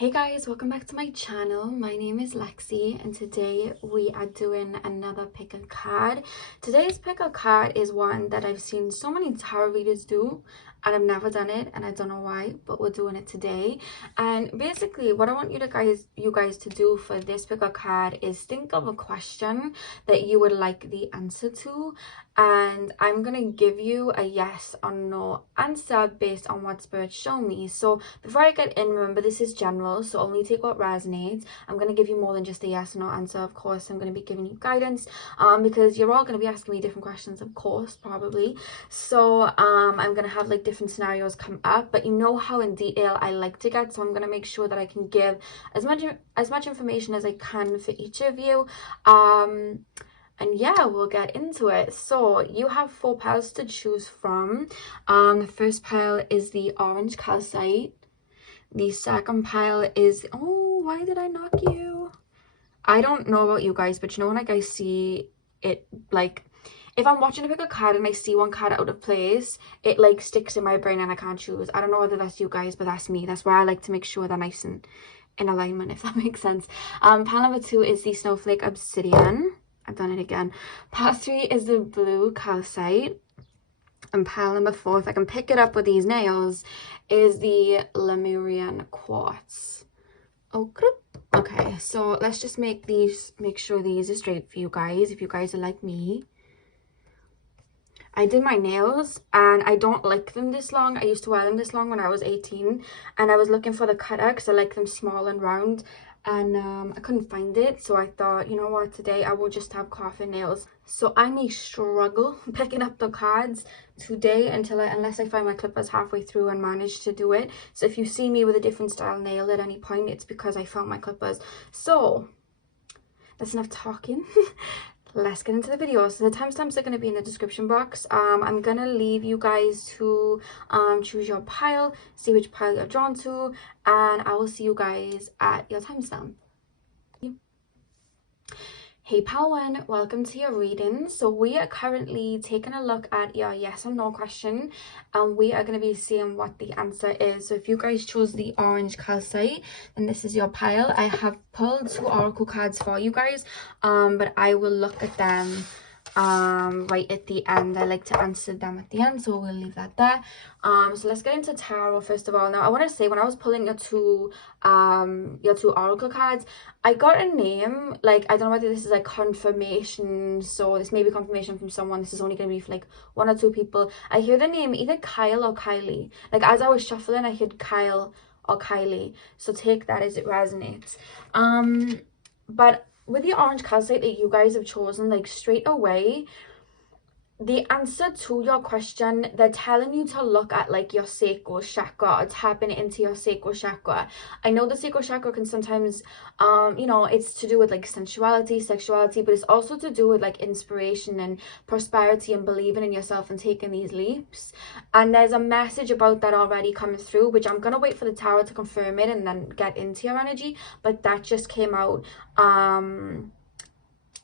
Hey guys, welcome back to my channel. My name is Lexi and today we are doing another pick a card. Today's pick a card is one that I've seen so many tarot readers do and I've never done it and I don't know why, but we're doing it today. And basically what I want you guys to do for this pick a card is think of a question that you would like the answer to, and I'm gonna give you a yes or no answer based on what spirit show me. So before I get in, remember this is general, so only take what resonates. I'm going to give you more than just a yes or no answer. Of course, I'm going to be giving you guidance because you're all going to be asking me different questions, of course, probably. So I'm going to have like different scenarios come up, but you know how in detail I like to get, so I'm going to make sure that I can give as much information as I can for each of you. And yeah, we'll get into it. So you have 4 piles to choose from. The first pile is the orange calcite. The second pile is, oh, why did I knock you? I don't know about you guys, but you know when like I see it, like if I'm watching a pick a card and I see one card out of place, it like sticks in my brain and I can't choose. I don't know whether that's you guys, but that's me. That's why I like to make sure they're nice and in alignment, if that makes sense. Pile number 2 is the snowflake obsidian. I've done it again. Pile 3 is the blue calcite. And pile number 4, if I can pick it up with these nails, is the Lemurian quartz. Okay, so let's just make sure these are straight for you guys, if you guys are like me. I did my nails and I don't like them this long. I used to wear them this long when I was 18 and I was looking for the cutter because I like them small and round, and I couldn't find it, so I thought, you know what, today I will just have coffin nails. So I may struggle picking up the cards today unless I find my clippers halfway through and manage to do it. So if you see me with a different style nail at any point, it's because I found my clippers. So that's enough talking. Let's get into the video. So the timestamps are going to be in the description box. I'm going to leave you guys to choose your pile, see which pile you're drawn to, and I will see you guys at your timestamp. Hey pile 1, welcome to your reading. So we are currently taking a look at your yes or no question, and we are going to be seeing what the answer is. So if you guys chose the orange calcite, then this is your pile. I have pulled 2 oracle cards for you guys, but I will look at them right at the end. I like to answer them at the end, so we'll leave that there. So let's get into tarot first of all. Now I want to say, when I was pulling your two oracle cards, I got a name, like I don't know whether this is like confirmation, so this may be confirmation from someone. This is only going to be for like 1 or 2 people. I hear the name either Kyle or Kylie. Like as I was shuffling, I heard Kyle or Kylie, so take that as it resonates. But with the orange calcite that you guys have chosen, like straight away, the answer to your question, they're telling you to look at like your sacral chakra, or tapping into your sacral chakra. I know the sacral chakra can sometimes you know, it's to do with like sensuality, sexuality, but it's also to do with like inspiration and prosperity and believing in yourself and taking these leaps. And there's a message about that already coming through, which I'm gonna wait for the tarot to confirm it and then get into your energy, but that just came out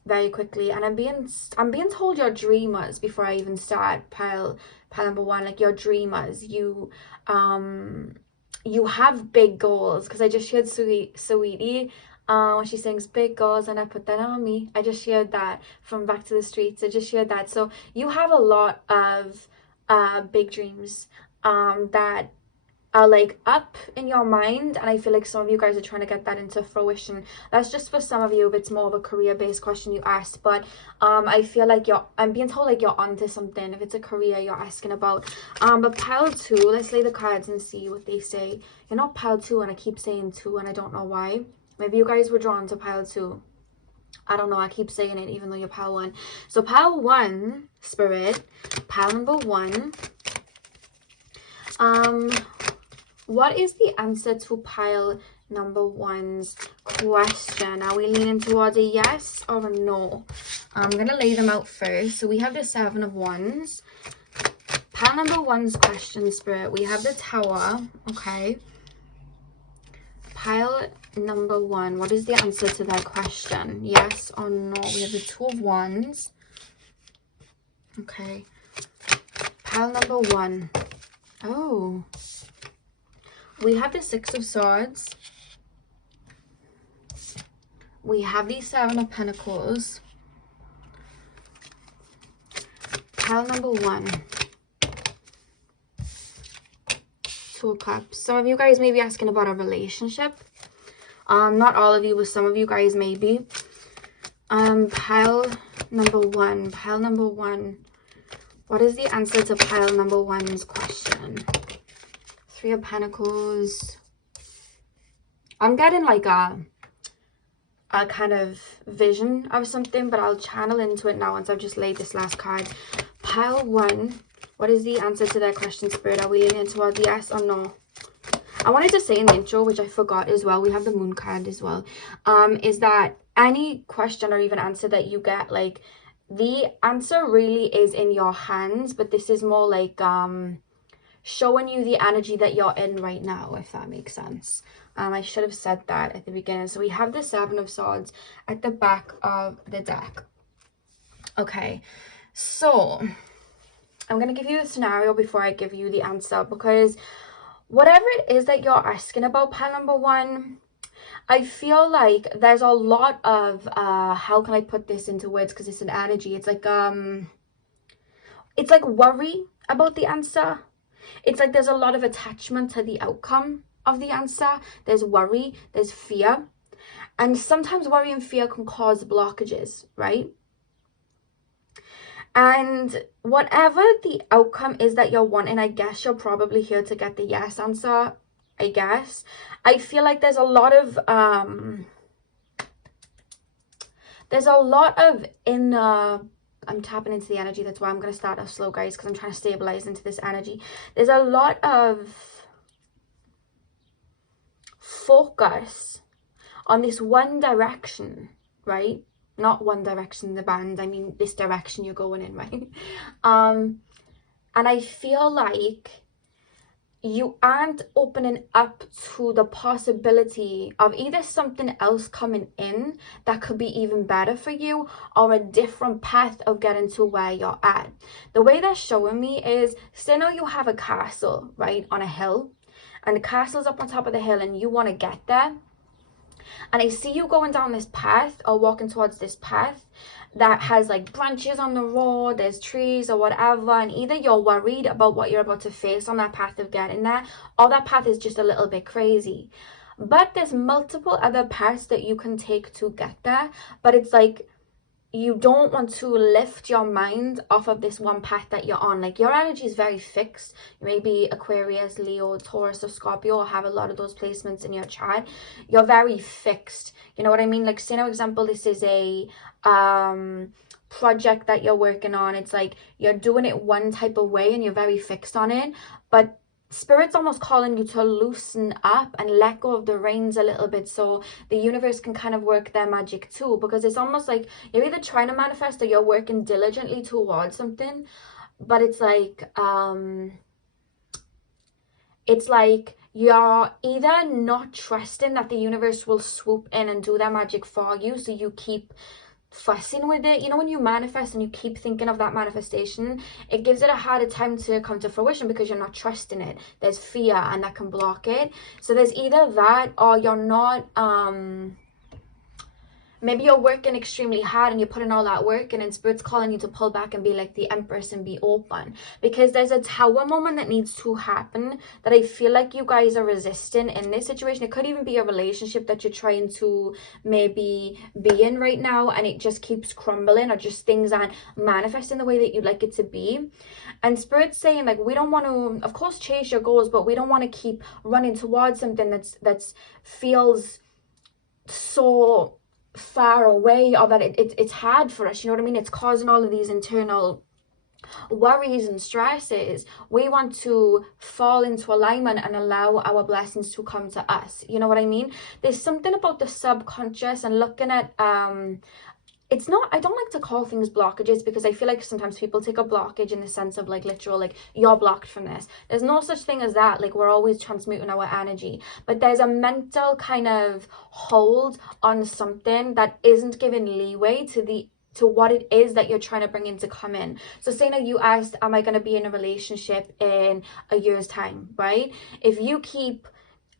very quickly. And I'm being told you're dreamers before I even start pile number 1. Like you're dreamers, you have big goals, because I just heard Sweetie when she sings big goals and I put that on me. I just shared that from Back to the Streets. I just shared that. So you have a lot of big dreams that are like up in your mind, and I feel like some of you guys are trying to get that into fruition. That's just for some of you if it's more of a career-based question you asked, but I feel like I'm being told like you're onto something if it's a career you're asking about. But pile 2, let's lay the cards and see what they say. You're not pile 2 and I keep saying 2 and I don't know why. Maybe you guys were drawn to pile 2. I don't know, I keep saying it even though you're pile 1. So pile 1, spirit, pile number 1, what is the answer to pile number 1's question? Are we leaning towards a yes or a no? I'm going to lay them out first. So we have the 7 of Wands. Pile number 1's question, spirit. We have the Tower. Okay. Pile number 1. What is the answer to that question? Yes or no? We have the 2 of Wands. Okay. Pile number 1. Oh. We have the 6 of Swords. we have the Seven of Pentacles, pile number 1, Two of Cups. Some of you guys may be asking about a relationship. Not all of you, but some of you guys may be. Pile number 1. Pile number 1. What is the answer to pile number 1's question? Three of Pentacles. I'm getting like a kind of vision of something, but I'll channel into it now once I've just laid this last card. Pile 1. What is the answer to that question, Spirit? Are we leaning towards yes or no? I wanted to say in the intro, which I forgot as well, we have the Moon card as well, is that any question or even answer that you get, like, the answer really is in your hands, but this is more like showing you the energy that you're in right now, if that makes sense. I should have said that at the beginning. So we have the Seven of Swords at the back of the deck. Okay, so I'm going to give you a scenario before I give you the answer, because whatever it is that you're asking about, pile number 1, I feel like there's a lot of, how can I put this into words, because it's an energy. It's like worry about the answer. It's like there's a lot of attachment to the outcome of the answer. There's worry, there's fear. And sometimes worry and fear can cause blockages, right? And whatever the outcome is that you're wanting, I guess you're probably here to get the yes answer, I guess. I feel like there's a lot of inner, I'm tapping into the energy. That's why I'm going to start off slow, guys, because I'm trying to stabilize into this energy. There's a lot of focus on this one direction, right? Not One Direction, the band. I mean, this direction you're going in, right? And I feel like you aren't opening up to the possibility of either something else coming in that could be even better for you, or a different path of getting to where you're at. The way they're showing me is, say now you have a castle, right, on a hill, and the castle's up on top of the hill and you want to get there. And I see you going down this path or walking towards this path that has like branches on the road, there's trees or whatever, and either you're worried about what you're about to face on that path of getting there, or that path is just a little bit crazy. But there's multiple other paths that you can take to get there, but it's like you don't want to lift your mind off of this one path that you're on. Like, your energy is very fixed. Maybe Aquarius, Leo, Taurus, or Scorpio have a lot of those placements in your chart. You're very fixed. You know what I mean? Like, say, for example, this is a project that you're working on. It's like you're doing it one type of way and you're very fixed on it. But Spirit's almost calling you to loosen up and let go of the reins a little bit, so the universe can kind of work their magic too, because it's almost like you're either trying to manifest or you're working diligently towards something, but it's like you're either not trusting that the universe will swoop in and do their magic for you, so you keep fussing with it. You know, when you manifest and you keep thinking of that manifestation, it gives it a harder time to come to fruition because you're not trusting it. There's fear and that can block it. So there's either that, or you're not maybe you're working extremely hard and you're putting all that work in, and Spirit's calling you to pull back and be like the Empress and be open, because there's a tower moment that needs to happen that I feel like you guys are resisting in this situation. It could even be a relationship that you're trying to maybe be in right now, and it just keeps crumbling, or just things aren't manifesting the way that you'd like it to be. And Spirit's saying, like, we don't want to, of course, chase your goals, but we don't want to keep running towards something that's feels so far away, or that it's hard for us. You know what I mean? It's causing all of these internal worries and stresses. We want to fall into alignment and allow our blessings to come to us. You know what I mean? There's something about the subconscious and looking at it's not, I don't like to call things blockages, because I feel like sometimes people take a blockage in the sense of like literal, like you're blocked from this. There's no such thing as that. Like, we're always transmuting our energy, but there's a mental kind of hold on something that isn't giving leeway to what it is that you're trying to bring in to come in. So say now you asked, am I going to be in a relationship in a year's time, right? If you keep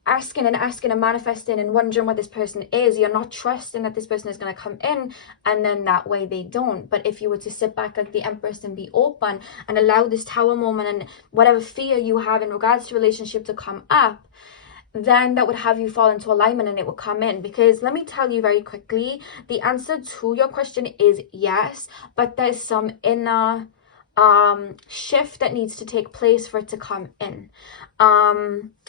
asking and manifesting and wondering what this person is. You're not trusting that this person is going to come in, and then that way they don't. But if you were to sit back like the Empress and be open and allow this Tower moment and whatever fear you have in regards to relationship to come up, then that would have you fall into alignment and it would come in. Because let me tell you very quickly, the answer to your question is yes, but there's some inner shift that needs to take place for it to come in.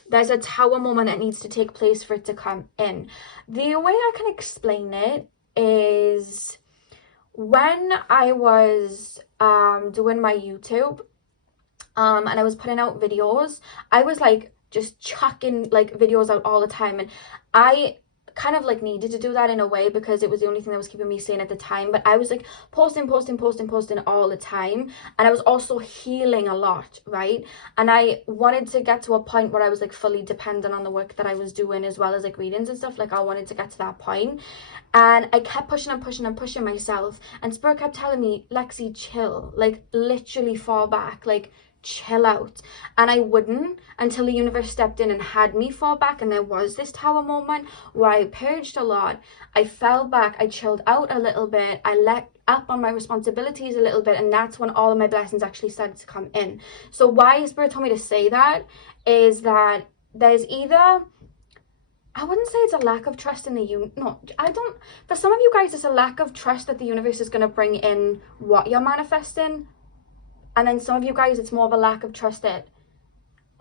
There's a Tower moment that needs to take place for it to come in. The way I can explain it is when I was doing my YouTube and I was putting out videos, I was like just chucking like videos out all the time, and I kind of like needed to do that in a way because it was the only thing that was keeping me sane at the time. But I was like posting all the time, and I was also healing a lot, right? And I wanted to get to a point where I was like fully dependent on the work that I was doing, as well as like readings and stuff. Like I wanted to get to that point, and I kept pushing myself, and Spirit kept telling me, Lexi, chill, like literally fall back, like chill out. And I wouldn't, until the universe stepped in and had me fall back. And there was this Tower moment where I purged a lot, I fell back, I chilled out a little bit, I let up on my responsibilities a little bit, and that's when all of my blessings actually started to come in. So why Spirit told me to say that is that there's either, I wouldn't say it's a lack of trust in the no, I don't, for some of you guys it's a lack of trust that the universe is going to bring in what you're manifesting. And then some of you guys, it's more of a lack of trust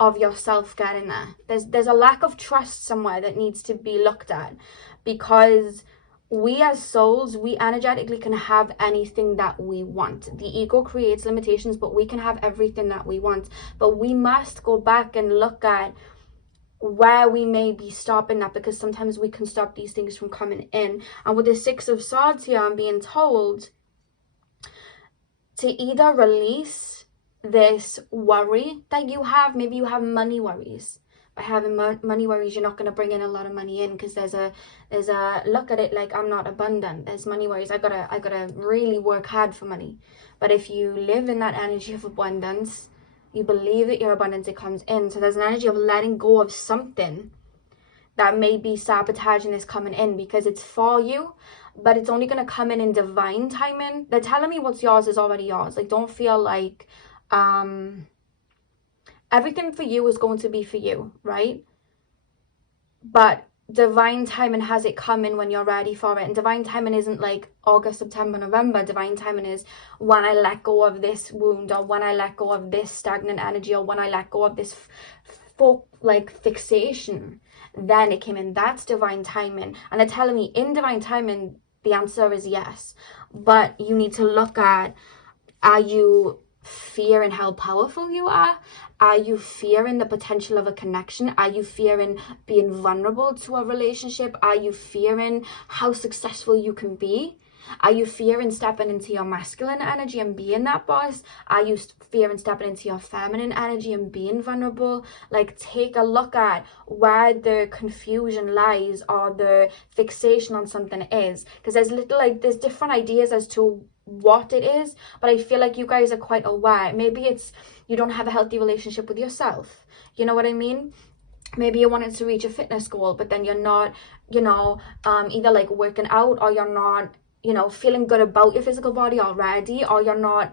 of yourself getting there. There's a lack of trust somewhere that needs to be looked at, because we as souls, we energetically can have anything that we want. The ego creates limitations, but we can have everything that we want. But we must go back and look at where we may be stopping that, because sometimes we can stop these things from coming in. And with the Six of Swords here, I'm being told to either release this worry that you have. Maybe you have money worries. By having money worries, you're not going to bring in a lot of money in, because there's a look at it like, I'm not abundant, there's money worries, I gotta really work hard for money. But if you live in that energy of abundance, you believe that your abundance, it comes in. So there's an energy of letting go of something that may be sabotaging this coming in, because it's for you, but it's only going to come in divine timing. They're telling me what's yours is already yours. Like, don't feel like everything for you is going to be for you, right? But divine timing has it coming when you're ready for it. And divine timing isn't like August, September, November. Divine timing is when I let go of this wound, or when I let go of this stagnant energy, or when I let go of this fixation. Then it came in. That's divine timing. And they're telling me in divine timing, the answer is yes. But you need to look at, are you fearing how powerful you are? Are you fearing the potential of a connection? Are you fearing being vulnerable to a relationship? Are you fearing how successful you can be? Are you fearing stepping into your masculine energy and being that boss? Are you fearing stepping into your feminine energy and being vulnerable? Like, take a look at where the confusion lies, or the fixation on something is. Because there's different ideas as to what it is, but I feel like you guys are quite aware. Maybe it's you don't have a healthy relationship with yourself. You know what I mean? Maybe you wanted to reach a fitness goal, but then you're not, either like working out, or you're not, feeling good about your physical body already, or you're not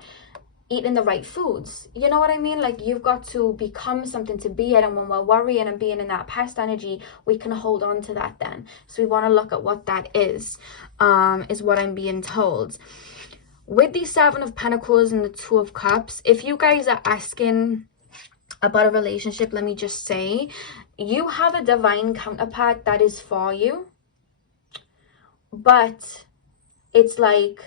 eating the right foods. You know what I mean? Like, you've got to become something to be it. And when we're worrying and being in that past energy, we can hold on to that then. So we want to look at what that is what I'm being told. With the Seven of Pentacles and the Two of Cups, if you guys are asking about a relationship, let me just say, you have a divine counterpart that is for you. But it's like,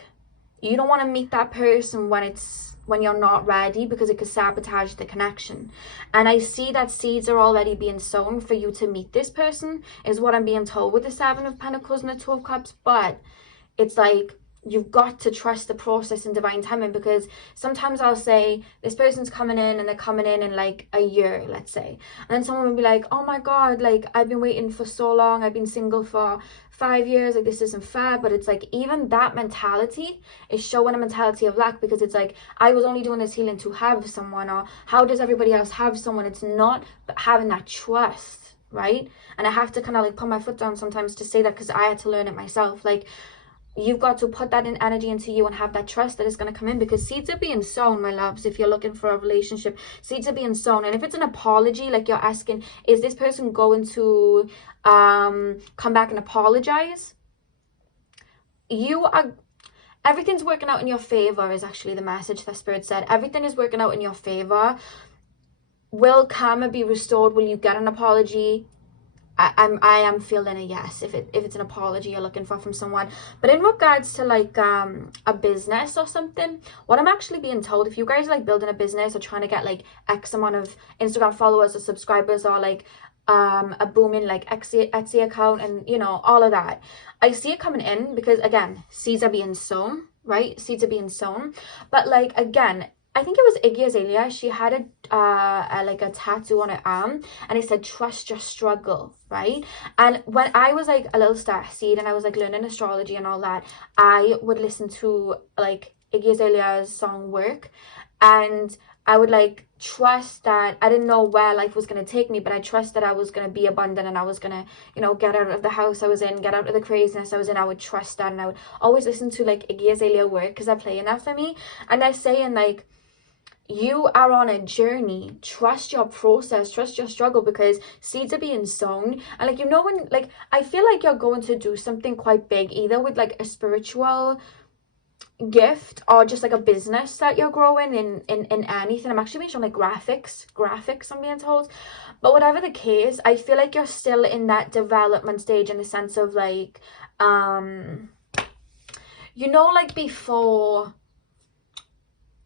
you don't want to meet that person when you're not ready, because it could sabotage the connection. And I see that seeds are already being sown for you to meet this person, is what I'm being told with the Seven of Pentacles and the Two of Cups. But it's like, you've got to trust the process in divine timing, because sometimes I'll say this person's coming in, and they're coming in like a year, let's say, and then someone will be like, oh my god, like, I've been waiting for so long, I've been single for 5 years, like, this isn't fair. But it's like, even that mentality is showing a mentality of lack, because it's like, I was only doing this healing to have someone, or how does everybody else have someone? It's not having that trust. right? And I have to kind of like put my foot down sometimes to say that, because I had to learn it myself. Like, you've got to put that in energy into you and have that trust that it's going to come in, because seeds are being sown, my loves. If you're looking for a relationship, seeds are being sown. And if it's an apology, like you're asking, is this person going to come back and apologize? Everything's working out in your favor is actually the message that Spirit said. Everything is working out in your favor. Will karma be restored? Will you get an apology? I am feeling a yes if it's an apology you're looking for from someone. But in regards to like a business or something, what I'm actually being told, if you guys are like building a business or trying to get like X amount of Instagram followers or subscribers, or like a booming like Etsy account, and you know, all of that, I see it coming in, because again, seeds are being sown, right? Seeds are being sown. But like, again, I think it was Iggy Azalea. She had like a tattoo on her arm, and it said, trust your struggle, right? And when I was like a little starseed and I was like learning astrology and all that, I would listen to like Iggy Azalea's song Work, and I would like trust that, I didn't know where life was going to take me, but I trust that I was going to be abundant, and I was going to, you know, get out of the house I was in, get out of the craziness I was in. I would trust that, and I would always listen to like Iggy Azalea Work, because they're playing that for me. And they're saying like, you are on a journey, trust your process, trust your struggle, because seeds are being sown. And like, you know, when like, I feel like you're going to do something quite big, either with like a spiritual gift or just like a business that you're growing in anything. I'm actually being shown like graphics I'm being told. But whatever the case, I feel like you're still in that development stage, in the sense of like you know, like before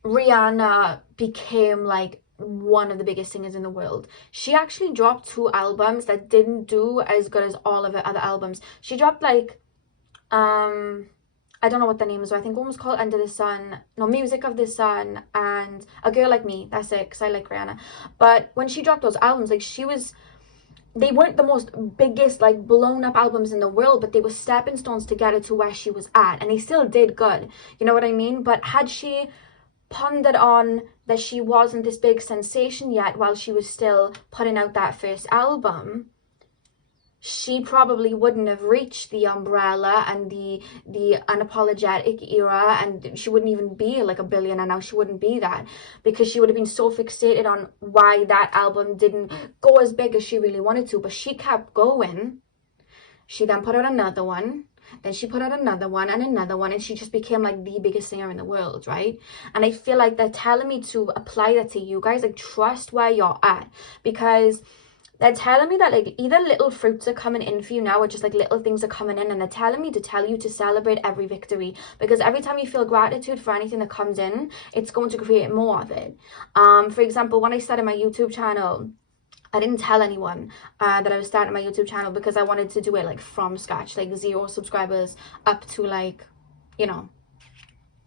Rihanna became like one of the biggest singers in the world, she actually dropped 2 albums that didn't do as good as all of her other albums. She dropped like I don't know what the names were. I think one was called Under the Sun, no, Music of the Sun, and A Girl Like Me. That's it, because I like Rihanna. But when she dropped those albums, like, they weren't the most biggest like blown up albums in the world, but they were stepping stones to get her to where she was at, and they still did good, you know what I mean? But had she pondered on that she wasn't this big sensation yet while she was still putting out that first album, she probably wouldn't have reached the Umbrella and the unapologetic era, and she wouldn't even be like a billionaire now. She wouldn't be that, because she would have been so fixated on why that album didn't go as big as she really wanted to. But she kept going. She then put out another one, then she put out another one and another one, and she just became like the biggest singer in the world, right? And I feel like they're telling me to apply that to you guys, like trust where you're at, because they're telling me that like either little fruits are coming in for you now, or just like little things are coming in, and they're telling me to tell you to celebrate every victory, because every time you feel gratitude for anything that comes in, it's going to create more of it. For example, when I started my YouTube channel, I didn't tell anyone that I was starting my YouTube channel, because I wanted to do it like from scratch, like 0 subscribers up to like, you know,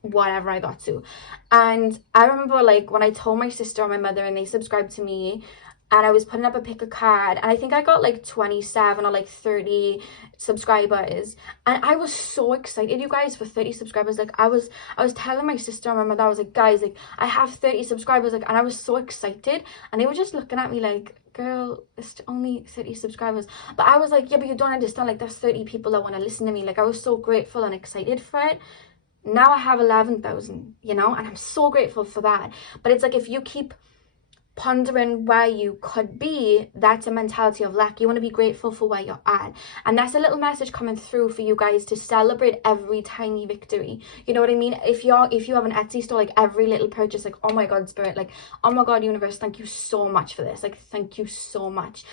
whatever I got to. And I remember like when I told my sister or my mother and they subscribed to me, and I was putting up a pick a card, and I think I got like 27 or like 30 subscribers, and I was so excited, you guys, for 30 subscribers. Like I was telling my sister and my mother, I was like, guys, like I have 30 subscribers, like, and I was so excited, and they were just looking at me like, girl, it's only 30 subscribers. But I was like, yeah, but you don't understand, like there's 30 people that want to listen to me. Like I was so grateful and excited for it. Now I have 11,000, you know, and I'm so grateful for that. But it's like, if you keep pondering where you could be, that's a mentality of lack. You want to be grateful for where you're at, and that's a little message coming through for you guys, to celebrate every tiny victory, you know what I mean? If you have an Etsy store, like every little purchase, like, oh my god, Spirit, like, oh my god, universe, thank you so much for this, like, thank you so much.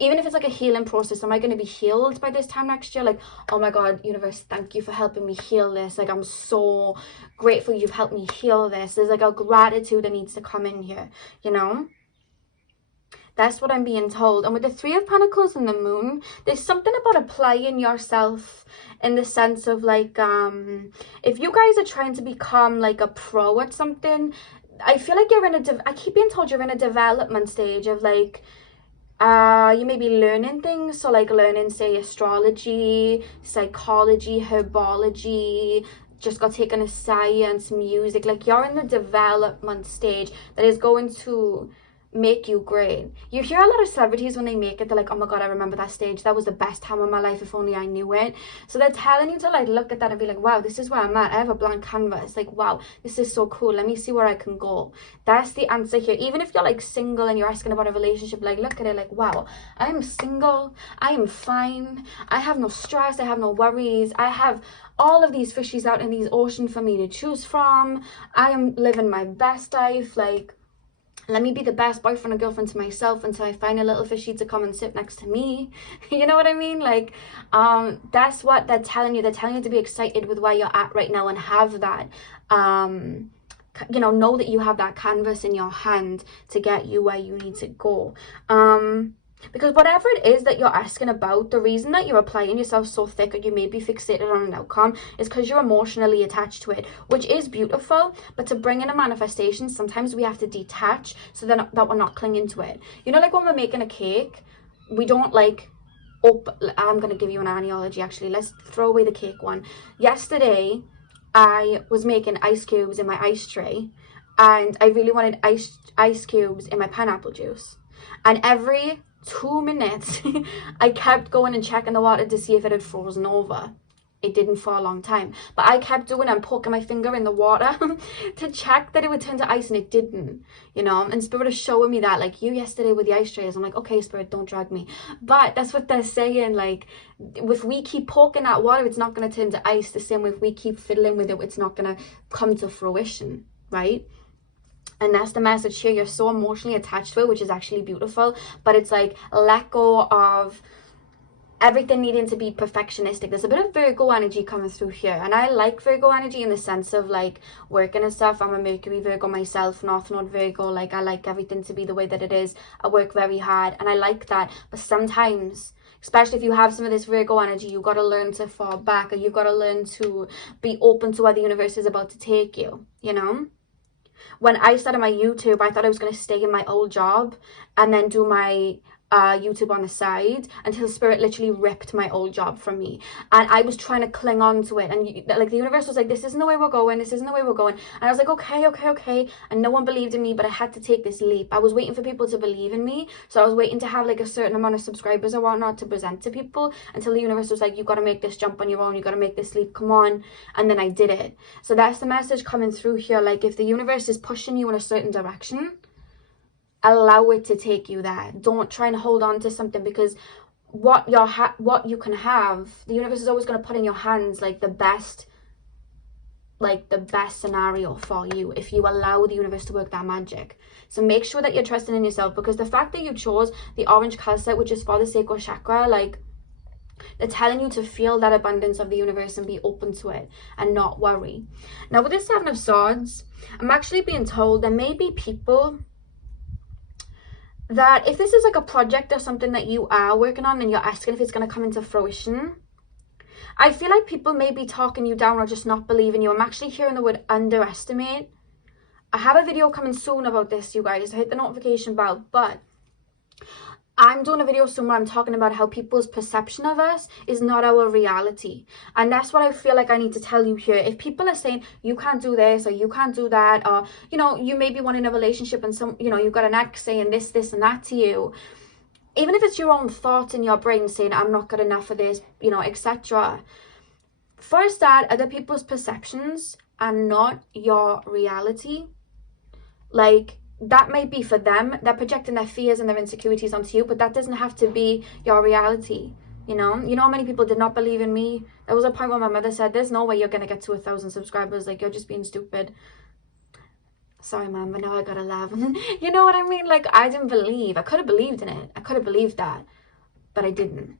Even if it's like a healing process, am I going to be healed by this time next year? Like, oh my god, universe, thank you for helping me heal this. Like, I'm so grateful you've helped me heal this. There's like a gratitude that needs to come in here, you know? That's what I'm being told. And with the 3 of Pentacles and the Moon, there's something about applying yourself, in the sense of like, if you guys are trying to become like a pro at something, I feel like you're in I keep being told you're in a development stage of like, you may be learning things, so like learning, say, astrology, psychology, herbology, just got taken as science, music. Like you're in the development stage that is going to make you great. You hear a lot of celebrities when they make it, they're like, oh my god, I remember that stage, that was the best time of my life, if only I knew it. So they're telling you to like look at that and be like, wow, this is where I'm at, I have a blank canvas, like wow, this is so cool, let me see where I can go. That's the answer here. Even if you're like single and you're asking about a relationship, like look at it like, wow, I am single, I am fine, I have no stress, I have no worries, I have all of these fishies out in these oceans for me to choose from, I am living my best life. Like, let me be the best boyfriend or girlfriend to myself until I find a little fishy to come and sit next to me. You know what I mean? Like, that's what they're telling you. They're telling you to be excited with where you're at right now and have that, you know that you have that canvas in your hand to get you where you need to go. Because whatever it is that you're asking about, the reason that you're applying yourself so thick or you may be fixated on an outcome is because you're emotionally attached to it, which is beautiful. But to bring in a manifestation, sometimes we have to detach so that we're not clinging to it. You know, like when we're making a cake, we don't like, I'm going to give you an analogy actually. Let's throw away the cake one. Yesterday, I was making ice cubes in my ice tray and I really wanted ice cubes in my pineapple juice. And every 2 minutes I kept going and checking the water to see if it had frozen over. It didn't for a long time, but I kept doing and poking my finger in the water to check that it would turn to ice, and it didn't, you know. And Spirit is showing me that, like, you yesterday with the ice trays. I'm like, okay, Spirit, don't drag me. But that's what they're saying, like, if we keep poking that water, it's not going to turn to ice. The same way if we keep fiddling with it, it's not going to come to fruition, right? And that's the message here. You're so emotionally attached to it, which is actually beautiful. But it's like, let go of everything needing to be perfectionistic. There's a bit of Virgo energy coming through here. And I like Virgo energy in the sense of like working and stuff. I'm a Mercury Virgo myself, North Node Virgo. Like, I like everything to be the way that it is. I work very hard and I like that. But sometimes, especially if you have some of this Virgo energy, you've got to learn to fall back, or you've got to learn to be open to where the universe is about to take you, you know? When I started my YouTube, I thought I was going to stay in my old job and then do my YouTube on the side until Spirit literally ripped my old job from me. And I was trying to cling on to it. And like the universe was like, this isn't the way we're going. This isn't the way we're going. And I was like, okay. And no one believed in me, but I had to take this leap. I was waiting for people to believe in me. So I was waiting to have like a certain amount of subscribers or whatnot to present to people until the universe was like, you got to make this jump on your own. You got to make this leap. Come on. And then I did it. So that's the message coming through here. Like, if the universe is pushing you in a certain direction, allow it to take you there. Don't try and hold on to something, because what you can have, the universe is always going to put in your hands like the best scenario for you if you allow the universe to work that magic. So make sure that you're trusting in yourself, because the fact that you chose the orange color set, which is for the sacral chakra, like, they're telling you to feel that abundance of the universe and be open to it and not worry. Now with the Seven of Swords, I'm actually being told there may be people that if this is like a project or something that you are working on and you're asking if it's going to come into fruition, I feel like people may be talking you down or just not believing you. I'm actually hearing the word underestimate. I have a video coming soon about this, you guys. Hit the notification bell, but I'm doing a video soon where I'm talking about how people's perception of us is not our reality. And that's what I feel like I need to tell you here. If people are saying you can't do this or you can't do that, or, you know, you may be wanting a relationship and some, you know, you've got an ex saying this and that to you. Even if it's your own thoughts in your brain saying, I'm not good enough for this, you know, etc. First, that other people's perceptions are not your reality. Like, that may be for them. They're projecting their fears and their insecurities onto you, but that doesn't have to be your reality. You know how many people did not believe in me? There was a point where my mother said, there's no way you're gonna get to 1,000 subscribers, like, you're just being stupid. Sorry, mom, but now I gotta laugh. You know what I mean? Like, I didn't believe. I could have believed in it. I could have believed that, but I didn't.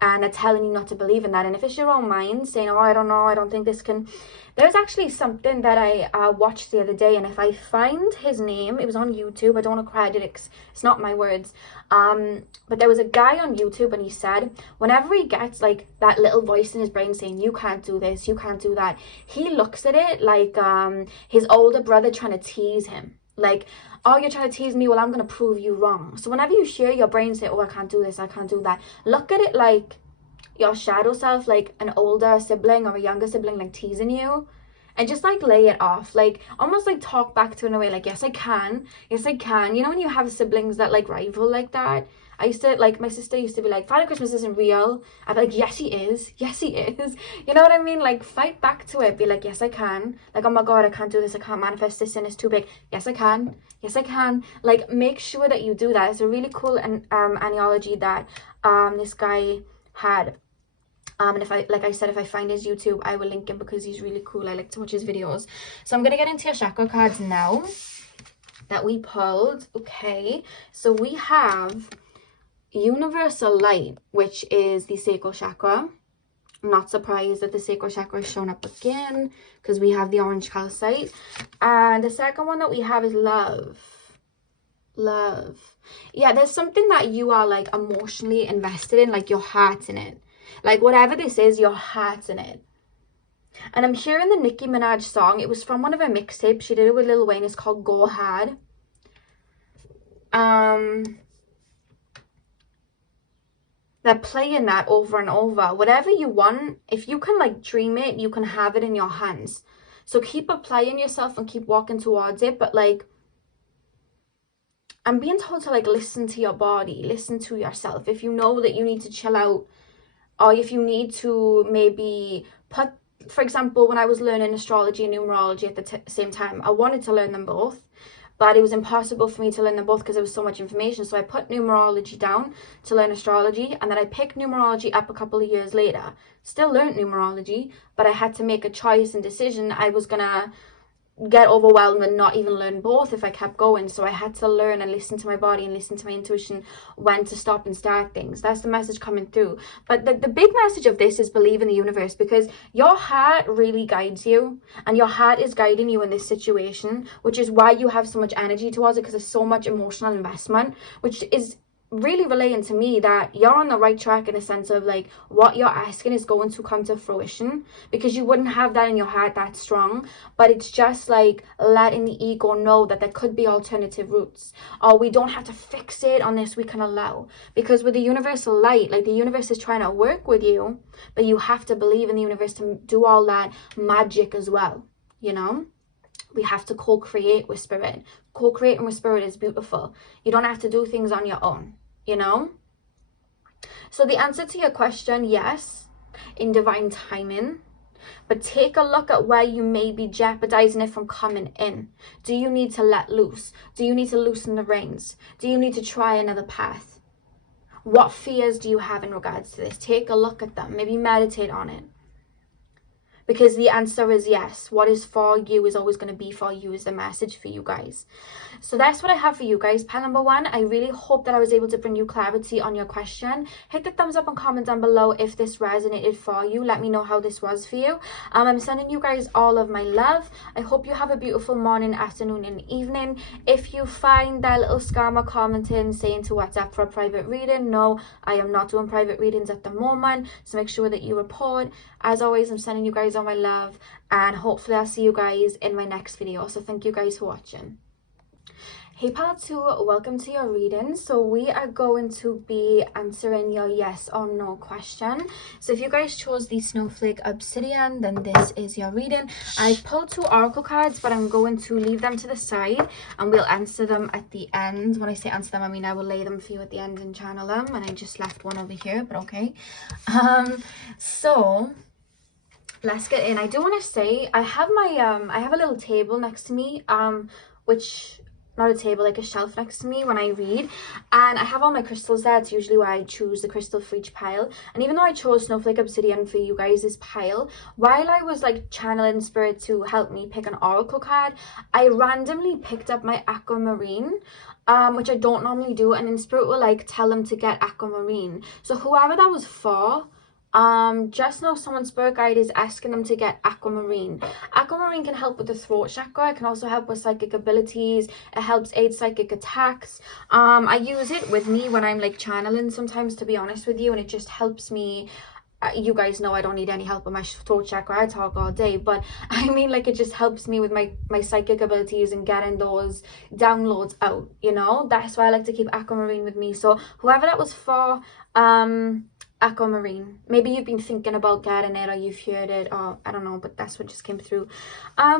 And they're telling you not to believe in that. And if it's your own mind saying, oh, I don't know, I don't think this can... There's actually something that I watched the other day, and if I find his name, it was on YouTube. I don't want to credit it, it's not my words. But there was a guy on YouTube, and he said, whenever he gets like that little voice in his brain saying, you can't do this, you can't do that, he looks at it like his older brother trying to tease him. Like, oh, you're trying to tease me, well, I'm going to prove you wrong. So whenever you hear your brain say, oh, I can't do this, I can't do that, look at it like your shadow self, like an older sibling or a younger sibling, like teasing you. and just like lay it off, like almost like talk back to it in a way like, yes I can, yes I can. You know when you have siblings that like rival like that? I used to, like, my sister used to be like, Father Christmas isn't real. I'd be like, yes he is, yes he is. You know what I mean? Like, fight back to it. Be like, yes I can. Like, oh my god, I can't do this, I can't manifest this, and it's too big. Yes I can, yes I can. Like, make sure that you do that. It's a really cool analogy that this guy had. And if I, like I said, if I find his YouTube, I will link him because he's really cool. I like to watch his videos. So I'm gonna get into your chakra cards now that we pulled. Okay, so we have Universal Light, which is the sacral chakra. I'm not surprised that the sacral chakra is shown up again because we have the orange calcite. And the second one that we have is love. Love. Yeah, there's something that you are like emotionally invested in, like your heart's in it. Like whatever this is, your heart's in it. And I'm hearing the Nicki Minaj song. It was from one of her mixtapes. She did it with Lil Wayne. It's called Go Hard. They're playing that over and over. Whatever you want, if you can like dream it, you can have it in your hands. So keep applying yourself and keep walking towards it. But like, I'm being told to like listen to your body, listen to yourself. If you know that you need to chill out, or if you need to maybe put, for example, when I was learning astrology and numerology at the same time, I wanted to learn them both, but it was impossible for me to learn them both because there was so much information. So I put numerology down to learn astrology, and then I picked numerology up a couple of years later. Still learned numerology, but I had to make a choice and decision. I was gonna get overwhelmed and not even learn both if I kept going. So I had to learn and listen to my body and listen to my intuition when to stop and start things. That's the message coming through. But the big message of this is believe in the universe, because your heart really guides you, and your heart is guiding you in this situation, which is why you have so much energy towards it, because there's so much emotional investment, which is really relaying to me that you're on the right track in the sense of like what you're asking is going to come to fruition, because you wouldn't have that in your heart that strong. But it's just like letting the ego know that there could be alternative routes, or we don't have to fix it on this, we can allow. Because with the universal light, like the universe is trying to work with you, but you have to believe in the universe to do all that magic as well. You know, we have to co-create with spirit. Co-creating with spirit is beautiful. You don't have to do things on your own, you know. So the answer to your question, yes, in divine timing. But take a look at where you may be jeopardizing it from coming in. Do you need to let loose? Do you need to loosen the reins? Do you need to try another path? What fears do you have in regards to this? Take a look at them. Maybe meditate on it. Because the answer is yes. What is for you is always going to be for you, is the message for you guys. So that's what I have for you guys. Pile number one, I really hope that I was able to bring you clarity on your question. Hit the thumbs up and comment down below if this resonated for you. Let me know how this was for you. I'm sending you guys all of my love. I hope you have a beautiful morning, afternoon and evening. If you find that little scammer commenting saying to WhatsApp for a private reading, no, I am not doing private readings at the moment. So make sure that you report. As always, I'm sending you guys all my love, and hopefully I'll see you guys in my next video. So thank you guys for watching. Hey pile 2, welcome to your reading. So we are going to be answering your yes or no question. So if you guys chose the Snowflake Obsidian, then this is your reading. I pulled 2 oracle cards, but I'm going to leave them to the side and we'll answer them at the end. When I say answer them, I mean I will lay them for you at the end and channel them. And I just left one over here, but okay. So let's get in. I do want to say I have my I have a little table next to me, which, not a table, like a shelf next to me when I read, and I have all my crystals there. It's usually where I choose the crystal for each pile. And even though I chose Snowflake Obsidian for you guys this pile, while I was like channeling spirit to help me pick an oracle card, I randomly picked up my aquamarine, which I don't normally do, and then spirit will like tell them to get aquamarine. So whoever that was for, just know someone's spirit guide is asking them to get aquamarine. Aquamarine can help with the throat chakra. It can also help with psychic abilities. It helps aid psychic attacks. I use it with me when I'm like channeling sometimes, to be honest with you, and it just helps me. You guys know I don't need any help with my throat chakra. I talk all day, but I mean, like, it just helps me with my psychic abilities and getting those downloads out, you know. That's why I like to keep aquamarine with me. So whoever that was for, aquamarine. Maybe you've been thinking about getting it, or you've heard it, or I don't know, but that's what just came through.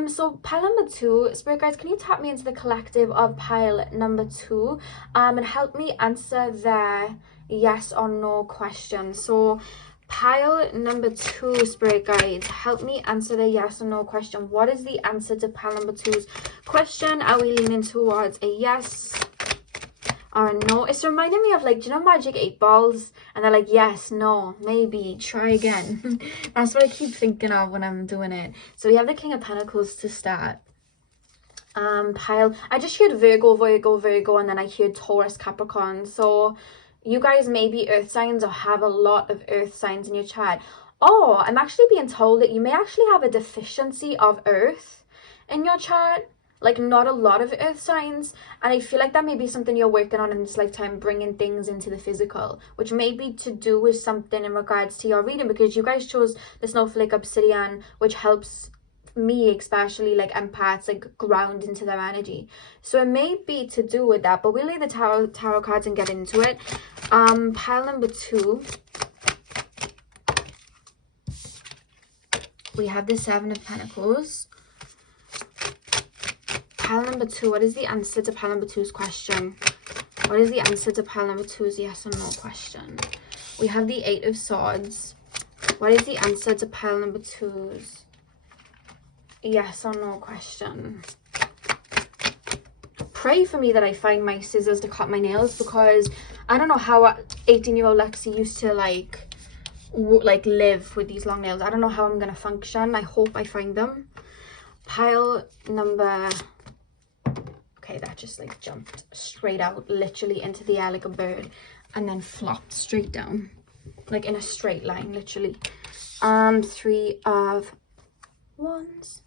So pile number 2, spirit guides, can you tap me into the collective of pile number 2 and help me answer their yes or no question. So pile number 2, spirit guides, help me answer the yes or no question. What is the answer to pile number 2's question? Are we leaning towards a yes or a no? It's reminding me of, like, do you know Magic 8 balls? And they're like, yes, no, maybe, try again. That's what I keep thinking of when I'm doing it. So we have the King of Pentacles to start. Pile, I just heard Virgo, and then I heard Taurus, Capricorn. So you guys may be earth signs or have a lot of earth signs in your chart. Or I'm actually being told that you may actually have a deficiency of earth in your chart. Like, not a lot of earth signs, and I feel like that may be something you're working on in this lifetime, bringing things into the physical, which may be to do with something in regards to your reading, because you guys chose the Snowflake Obsidian, which helps me, especially like empaths, like ground into their energy. So it may be to do with that, but we'll lay the tarot cards and get into it. Pile number 2, we have the 7 of Pentacles. Pile number 2, what is the answer to pile number 2's question? What is the answer to pile number 2's yes or no question? We have the 8 of Swords. What is the answer to pile number 2's yes or no question? Pray for me that I find my scissors to cut my nails, because I don't know how 18-year-old Lexi used to like live with these long nails. I don't know how I'm gonna function. I hope I find them. Pile number, okay, that just like jumped straight out, literally into the air like a bird, and then flopped straight down, like in a straight line, literally. 3 of Wands.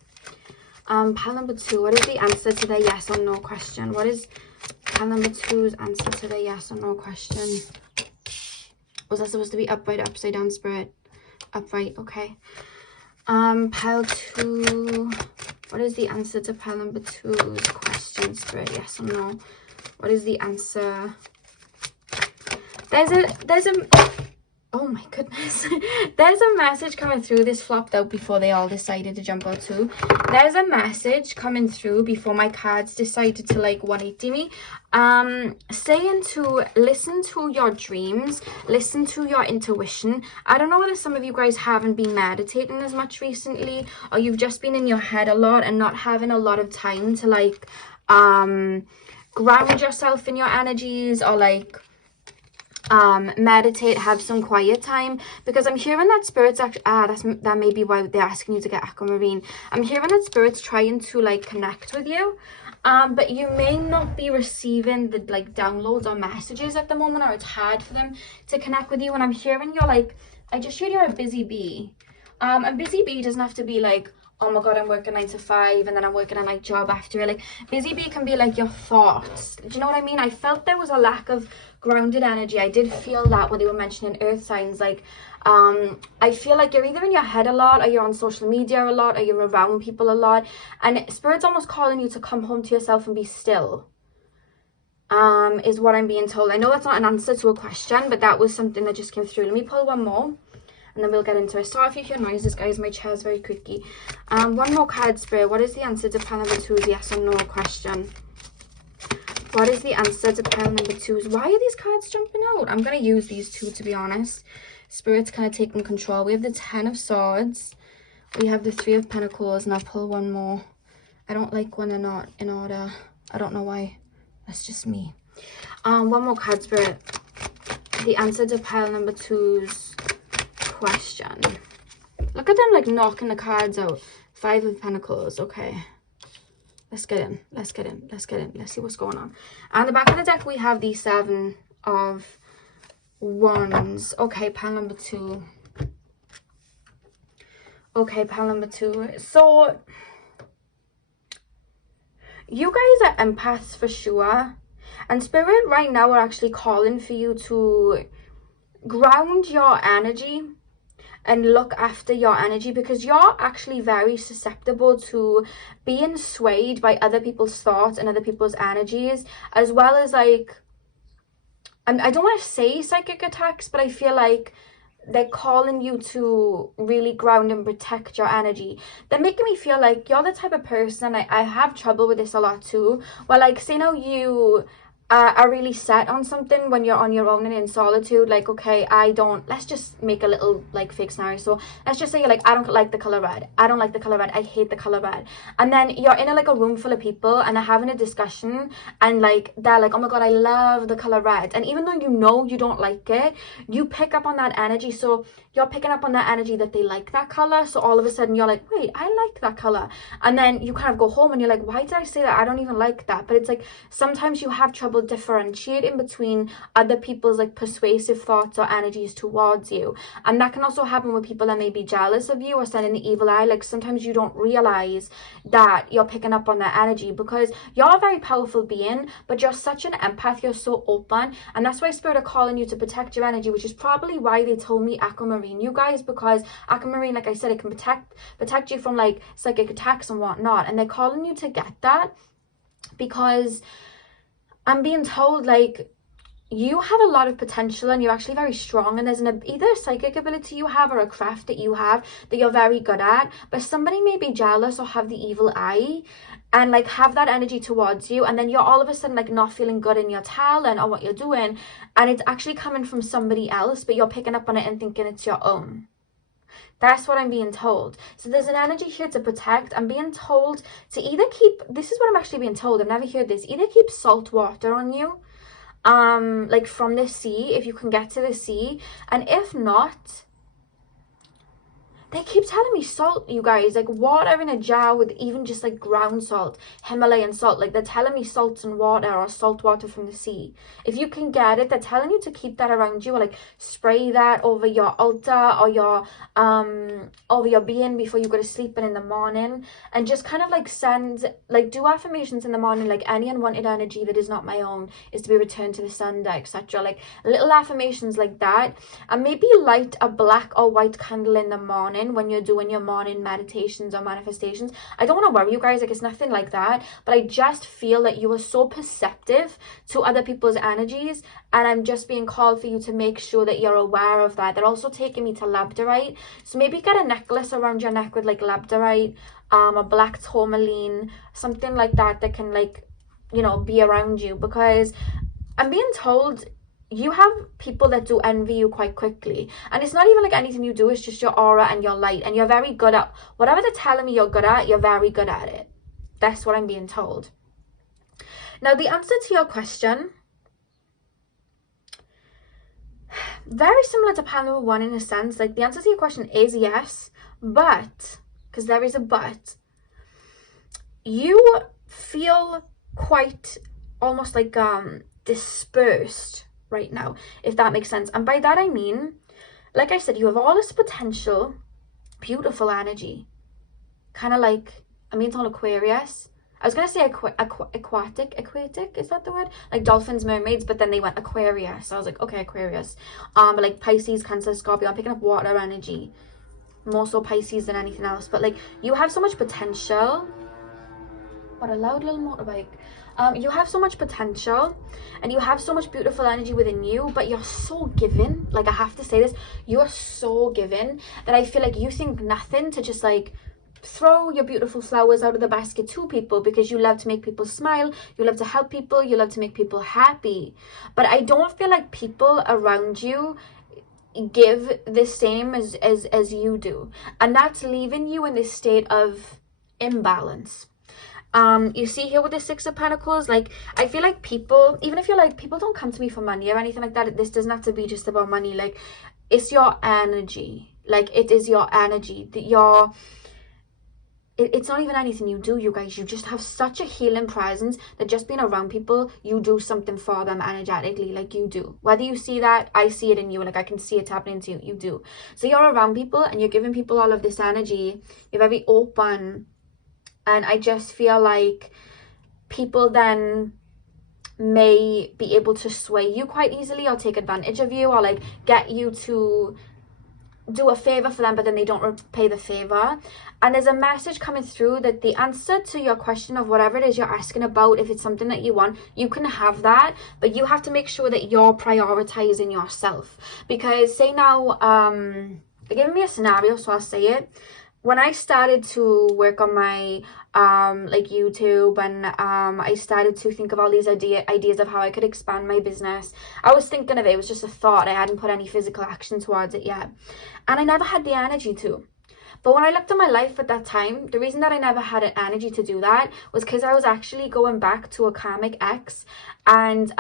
Pile number 2, what is the answer to the yes or no question? What is pile number 2's answer to the yes or no question? Was that supposed to be upright, upside down, spirit? Upright, okay. Pile 2, what is the answer to pile number 2's question, spirit? Yes or no? What is the answer? There's a oh my goodness. There's a message coming through. This flopped out before they all decided to jump out too. There's a message coming through before my cards decided to like 180 me. Saying to listen to your dreams, listen to your intuition. I don't know whether some of you guys haven't been meditating as much recently, or you've just been in your head a lot and not having a lot of time to like ground yourself in your energies, or like meditate, have some quiet time, because I'm hearing that spirits that may be why they're asking you to get aquamarine. I'm hearing that spirits trying to like connect with you, but you may not be receiving the like downloads or messages at the moment, or it's hard for them to connect with you. And I'm hearing you're like, I just hear you're a busy bee. A busy bee doesn't have to be like, oh my god, I'm working 9 to 5 and then I'm working a night job after it. Like, busy bee can be like your thoughts. Do you know what I mean? I felt there was a lack of grounded energy. I did feel that when they were mentioning earth signs. Like, I feel like you're either in your head a lot, or you're on social media a lot, or you're around people a lot, and spirit's almost calling you to come home to yourself and be still, is what I'm being told. I know that's not an answer to a question, but that was something that just came through. Let me pull one more and then we'll get into it. Sorry if you hear noises, guys. My chair's very creaky. One more card, spirit. What is the answer to pile number 2's yes or no question? What is the answer to pile number 2's? Why are these cards jumping out? I'm going to use these two, to be honest. Spirit's kind of taking control. We have the 10 of Swords. We have the 3 of Pentacles. And I'll pull one more. I don't like when they're not in order. I don't know why. That's just me. One more card, spirit. The answer to pile number 2's question. Look at them like knocking the cards out. 5 of Pentacles. Okay. Let's get in. Let's get in. Let's get in. Let's see what's going on. On the back of the deck, we have the 7 of Wands. Okay, pile number 2. Okay, pile number 2. So, you guys are empaths for sure. And spirit right now are actually calling for you to ground your energy and look after your energy, because you're actually very susceptible to being swayed by other people's thoughts and other people's energies, as well as like, I don't want to say psychic attacks, but I feel like they're calling you to really ground and protect your energy. They're making me feel like you're the type of person, I have trouble with this a lot too, where like, say now you are really set on something when you're on your own and in solitude, like, okay, let's just make a little like fake scenario. So let's just say you're like, I don't like the color red, I hate the color red, and then you're in a room full of people and they're having a discussion, and like they're like, oh my god, I love the color red, and even though you know you don't like it, you pick up on that energy. So you're picking up on that energy that they like that color, so all of a sudden you're like, wait, I like that color, and then you kind of go home and you're like, why did I say that? I don't even like that. But it's like, sometimes you have trouble differentiating between other people's like persuasive thoughts or energies towards you, and that can also happen with people that may be jealous of you or sending the evil eye. Like, sometimes you don't realize that you're picking up on their energy, because you're a very powerful being, but you're such an empath, you're so open, and that's why spirit are calling you to protect your energy, which is probably why they told me aquamarine, you guys, because aquamarine, like I said, it can protect you from like psychic attacks and whatnot, and they're calling you to get that, because I'm being told like you have a lot of potential and you're actually very strong, and there's either a psychic ability you have or a craft that you have that you're very good at, but somebody may be jealous or have the evil eye and like have that energy towards you, and then you're all of a sudden like not feeling good in your talent or what you're doing, and it's actually coming from somebody else, but you're picking up on it and thinking it's your own. That's what I'm being told. So there's an energy here to protect. I'm being told to either keep, this is what I'm actually being told, I've never heard this, either keep salt water on you, like from the sea, if you can get to the sea, and if not, they keep telling me salt, you guys, like water in a jar with even just like ground salt, Himalayan salt, like they're telling me salts and water or salt water from the sea. If you can get it, they're telling you to keep that around you, or like spray that over your altar or your over your being before you go to sleep and in the morning, and just kind of like do affirmations in the morning, like any unwanted energy that is not my own is to be returned to the sender, etc. Like little affirmations like that, and maybe light a black or white candle in the morning when you're doing your morning meditations or manifestations. I don't want to worry you guys, like it's nothing like that, but I just feel that you are so perceptive to other people's energies, and I'm just being called for you to make sure that you're aware of that. They're also taking me to labradorite, so maybe get a necklace around your neck with like labradorite, a black tourmaline, something like that can like, you know, be around you, because I'm being told you have people that do envy you quite quickly, and it's not even like anything you do, it's just your aura and your light, and you're very good at whatever they're telling me you're good at, you're very good at it. That's what I'm being told. Now the answer to your question, very similar to pile number one in a sense. Like the answer to your question is yes, but, because there is a but, you feel quite almost like dispersed right now, if that makes sense. And by that I mean, like I said, you have all this potential, beautiful energy, kind of like, I mean, it's all Aquarius. I was gonna say aquatic, is that the word? Like dolphins, mermaids, but then they went Aquarius, so I was like, okay, Aquarius. But like Pisces, Cancer, Scorpio, I'm picking up water energy, more so Pisces than anything else. But like, you have so much potential. What a loud little motorbike. You have so much potential and you have so much beautiful energy within you, but you're so giving. Like, I have to say this, you are so giving that I feel like you think nothing to just like throw your beautiful flowers out of the basket to people, because you love to make people smile, you love to help people, you love to make people happy. But I don't feel like people around you give the same as you do, and that's leaving you in this state of imbalance. You see here with the Six of Pentacles, like I feel like people, even if you're like, people don't come to me for money or anything like that, this doesn't have to be just about money. Like, it's your energy, like it is your energy that it's not even anything you do, you guys. You just have such a healing presence that just being around people, you do something for them energetically, like you do. Whether you see that, I see it in you, like I can see it happening to you, you do. So you're around people and you're giving people all of this energy, you're very open, and I just feel like people then may be able to sway you quite easily or take advantage of you, or like get you to do a favor for them, but then they don't repay the favor. And there's a message coming through that the answer to your question of whatever it is you're asking about, if it's something that you want, you can have that, but you have to make sure that you're prioritizing yourself. Because say now, they're giving me a scenario, so I'll say it. When I started to work on my like YouTube, and I started to think of all these ideas of how I could expand my business, I was thinking of it. It was just a thought. I hadn't put any physical action towards it yet, and I never had the energy to. But when I looked at my life at that time, the reason that I never had an energy to do that was because I was actually going back to a karmic ex, and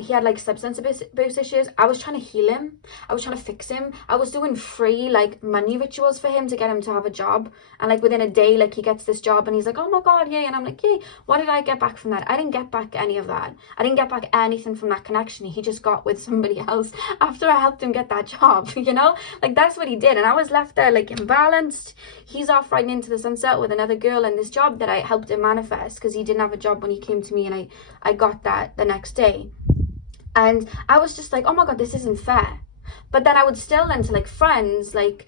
he had like substance abuse issues. I was trying to heal him. I was trying to fix him. I was doing free like money rituals for him to get him to have a job. And like within a day, like he gets this job and he's like, oh my God, yay. And I'm like, yay. What did I get back from that? I didn't get back any of that. I didn't get back anything from that connection he just got with somebody else after I helped him get that job, you know? Like that's what he did. And I was left there like imbalanced. He's off riding into the sunset with another girl, and this job that I helped him manifest, because he didn't have a job when he came to me, and I got that the next day. And I was just like, oh my God, this isn't fair. But then I would still then to like friends, like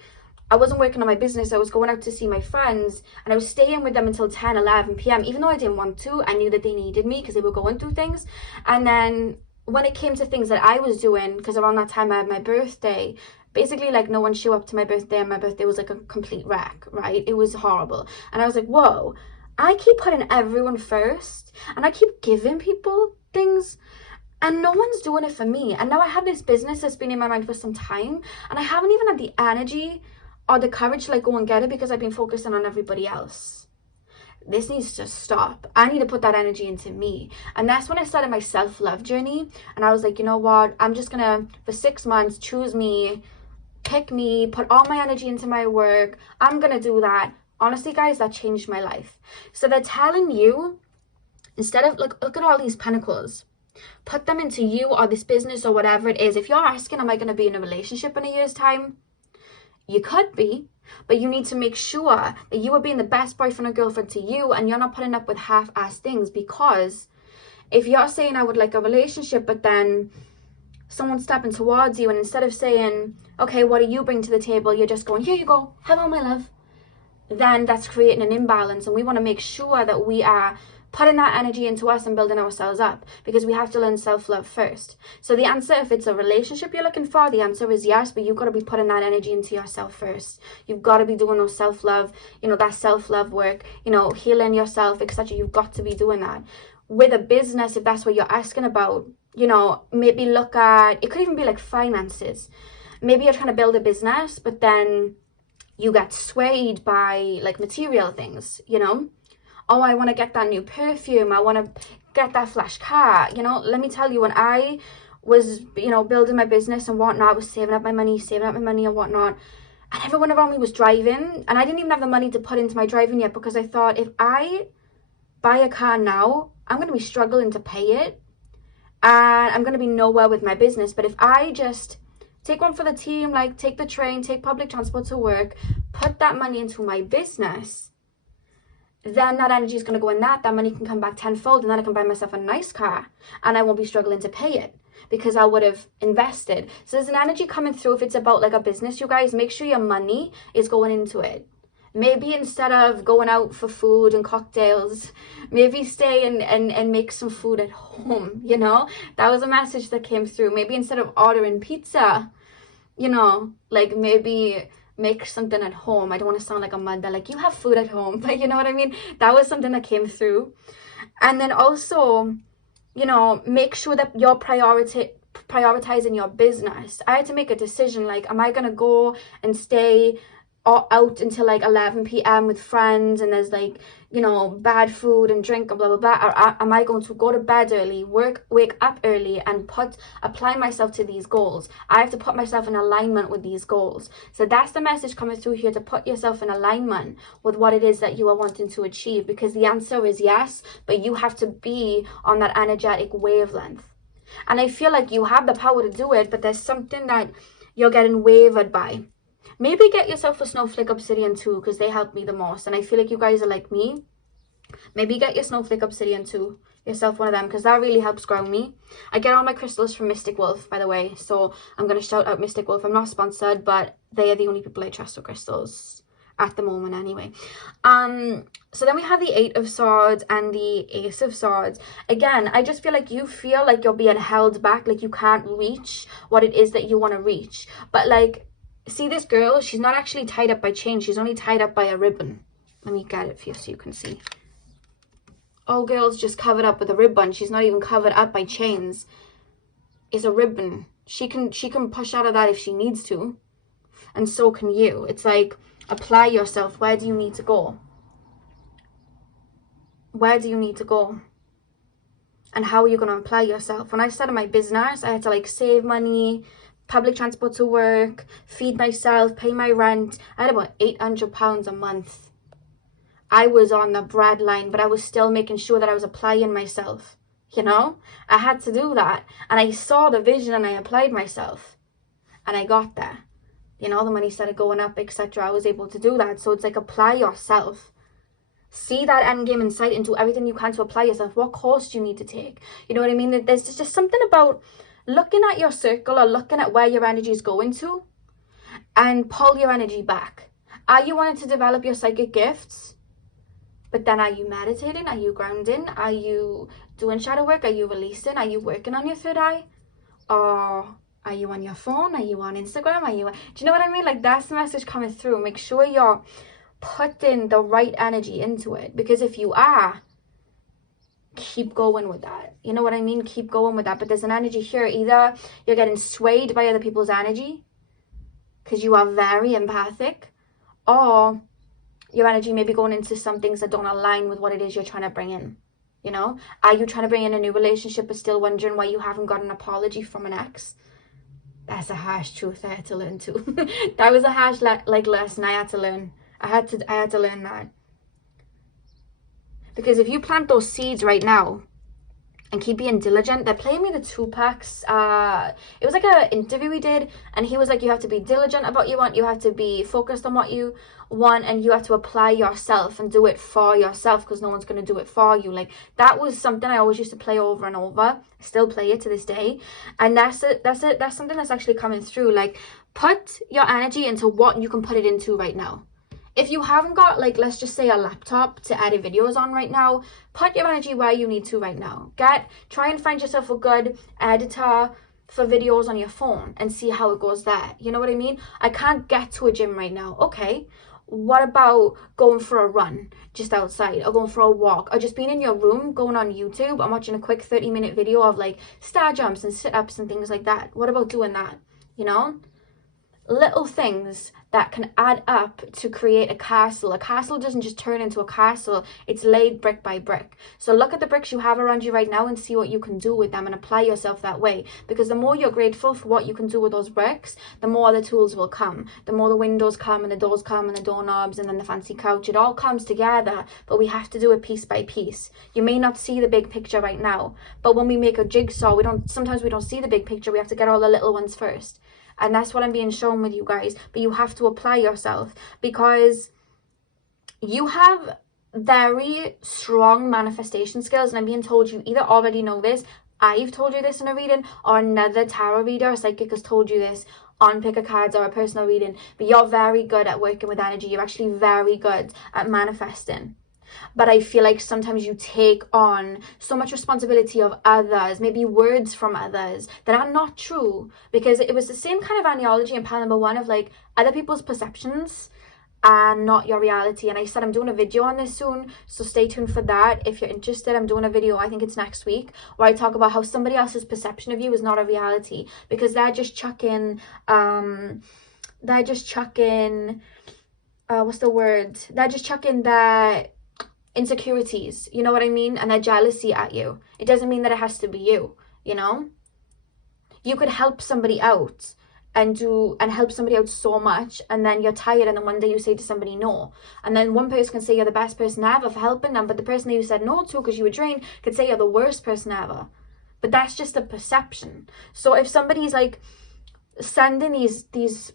I wasn't working on my business. I was going out to see my friends, and I was staying with them until 10, 11 p.m. Even though I didn't want to. I knew that they needed me because they were going through things. And then when it came to things that I was doing, because around that time I had my birthday, basically like no one showed up to my birthday, and my birthday was like a complete wreck, right? It was horrible. And I was like, whoa, I keep putting everyone first, and I keep giving people things, and no one's doing it for me. And now I have this business that's been in my mind for some time, and I haven't even had the energy or the courage to like go and get it because I've been focusing on everybody else. This needs to stop. I need to put that energy into me. And that's when I started my self-love journey. And I was like, you know what, I'm just gonna for 6 months choose me, pick me, put all my energy into my work. I'm gonna do that. Honestly guys, that changed my life. So they're telling you, instead of look at all these pentacles, put them into you or this business or whatever it is. If you're asking, am I going to be in a relationship in a year's time? You could be, but you need to make sure that you are being the best boyfriend or girlfriend to you, and you're not putting up with half-assed things. Because if you're saying I would like a relationship, but then someone's stepping towards you, and instead of saying, okay, what do you bring to the table, you're just going, here you go, hello my love, then that's creating an imbalance. And we want to make sure that we are putting that energy into us and building ourselves up, because we have to learn self-love first. So the answer, if it's a relationship you're looking for, the answer is yes, but you've got to be putting that energy into yourself first. You've got to be doing those self-love, that self-love work, healing yourself, etc. You've got to be doing that. With a business, if that's what you're asking about, maybe look at, it could even be like finances. Maybe you're trying to build a business, but then you get swayed by like material things, oh, I want to get that new perfume, I want to get that flash car. Let me tell you, when I was building my business and whatnot, I was saving up my money and whatnot, and everyone around me was driving, and I didn't even have the money to put into my driving yet, because I thought, if I buy a car now, I'm going to be struggling to pay it, and I'm going to be nowhere with my business. But if I just take one for the team, like take the train, take public transport to work, put that money into my business, then that energy is going to go in that money can come back tenfold, and then I can buy myself a nice car, and I won't be struggling to pay it because I would have invested. So there's an energy coming through. If it's about like a business, you guys, make sure your money is going into it. Maybe instead of going out for food and cocktails, maybe stay and make some food at home, That was a message that came through. Maybe instead of ordering pizza, like maybe make something at home. I don't want to sound like a mother, like you have food at home, but you know what I mean? That was something that came through. And then also, make sure that you're prioritizing your business. I had to make a decision, like, am I going to go and stay out until like 11 p.m. with friends, and there's like, bad food and drink and blah blah blah, or am I going to go to bed early, wake up early, and apply myself to these goals? I have to put myself in alignment with these goals. So that's the message coming through here, to put yourself in alignment with what it is that you are wanting to achieve, because the answer is yes, but you have to be on that energetic wavelength. And I feel like you have the power to do it, but there's something that you're getting wavered by. Maybe get yourself a snowflake obsidian too, because they help me the most, and I feel like you guys are like me. Maybe get your snowflake obsidian too, yourself one of them, because that really helps ground me. I get all my crystals from Mystic Wolf, by the way, so I'm going to shout out Mystic Wolf. I'm not sponsored, but they are the only people I trust with crystals at the moment anyway. So then we have the Eight of Swords and the Ace of Swords. Again, I just feel like you're being held back, like you can't reach what it is that you want to reach. But like, see this girl, she's not actually tied up by chains, she's only tied up by a ribbon. Let me get it for you so you can see. Oh, girl's just covered up with a ribbon. She's not even covered up by chains. It's a ribbon. She can push out of that if she needs to. And so can you. It's like, apply yourself. Where do you need to go? Where do you need to go? And how are you going to apply yourself? When I started my business, I had to like save money, public transport to work, feed myself, pay my rent. I had about £800 a month. I was on the bread line, but I was still making sure that I was applying myself. You know, I had to do that. And I saw the vision and I applied myself. And I got there. You know, the money started going up, etc. I was able to do that. So it's like, apply yourself. See that end game in sight and do everything you can to apply yourself. What course do you need to take? You know what I mean? There's just something about looking at your circle or looking at where your energy is going to and pull your energy back. Are you wanting to develop your psychic gifts? But then are you meditating? Are you grounding? Are you doing shadow work? Are you releasing? Are you working on your third eye? Or are you on your phone? Are you on Instagram? Do you know what I mean? Like, that's the message coming through. Make sure you're putting the right energy into it. Because if you are, keep going with that. You know what I mean? Keep going with that. But there's an energy here. Either you're getting swayed by other people's energy because you are very empathic, or your energy may be going into some things that don't align with what it is you're trying to bring in. You know, are you trying to bring in a new relationship but still wondering why you haven't got an apology from an ex? That's a harsh truth I had to learn too. That was a harsh lesson I had to learn. I had to learn that. Because if you plant those seeds right now and keep being diligent, they're playing me the Tupac's, it was like an interview we did, and he was like, you have to be diligent about what you want, you have to be focused on what you want, and you have to apply yourself and do it for yourself, because no one's going to do it for you. Like, that was something I always used to play over and over. I still play it to this day, and that's something that's actually coming through. Like, put your energy into what you can put it into right now. If you haven't got, like, let's just say a laptop to edit videos on right now, put your energy where you need to right now. Try and find yourself a good editor for videos on your phone and see how it goes there. You know what I mean? I can't get to a gym right now. Okay, what about going for a run just outside, or going for a walk, or just being in your room, going on YouTube and watching a quick 30-minute video of like star jumps and sit-ups and things like that? What about doing that? You know? Little things that can add up to create a castle. A castle doesn't just turn into a castle, it's laid brick by brick. So look at the bricks you have around you right now and see what you can do with them, and apply yourself that way. Because the more you're grateful for what you can do with those bricks, the more the tools will come. The more the windows come and the doors come and the doorknobs and then the fancy couch. It all comes together, but we have to do it piece by piece. You may not see the big picture right now, but when we make a jigsaw, sometimes we don't see the big picture. We have to get all the little ones first. And that's what I'm being shown with you guys. But you have to apply yourself, because you have very strong manifestation skills. And I'm being told you either already know this, I've told you this in a reading, or another tarot reader or psychic has told you this on pick a cards or a personal reading. But you're very good at working with energy. You're actually very good at manifesting. But I feel like sometimes you take on so much responsibility of others, maybe words from others that are not true, because it was the same kind of analogy in pile number one of like, other people's perceptions are not your reality. And I said I'm doing a video on this soon, so stay tuned for that. If you're interested, I'm doing a video, I think it's next week, where I talk about how somebody else's perception of you is not a reality, because they're just chucking what's the word? They're just chucking their insecurities, you know what I mean, and their jealousy at you. It doesn't mean that it has to be you. You know, you could help somebody out and help somebody out so much, and then you're tired, and then one day you say to somebody no, and then one person can say you're the best person ever for helping them, but the person that you said no to because you were drained could say you're the worst person ever. But that's just a perception. So if somebody's like sending these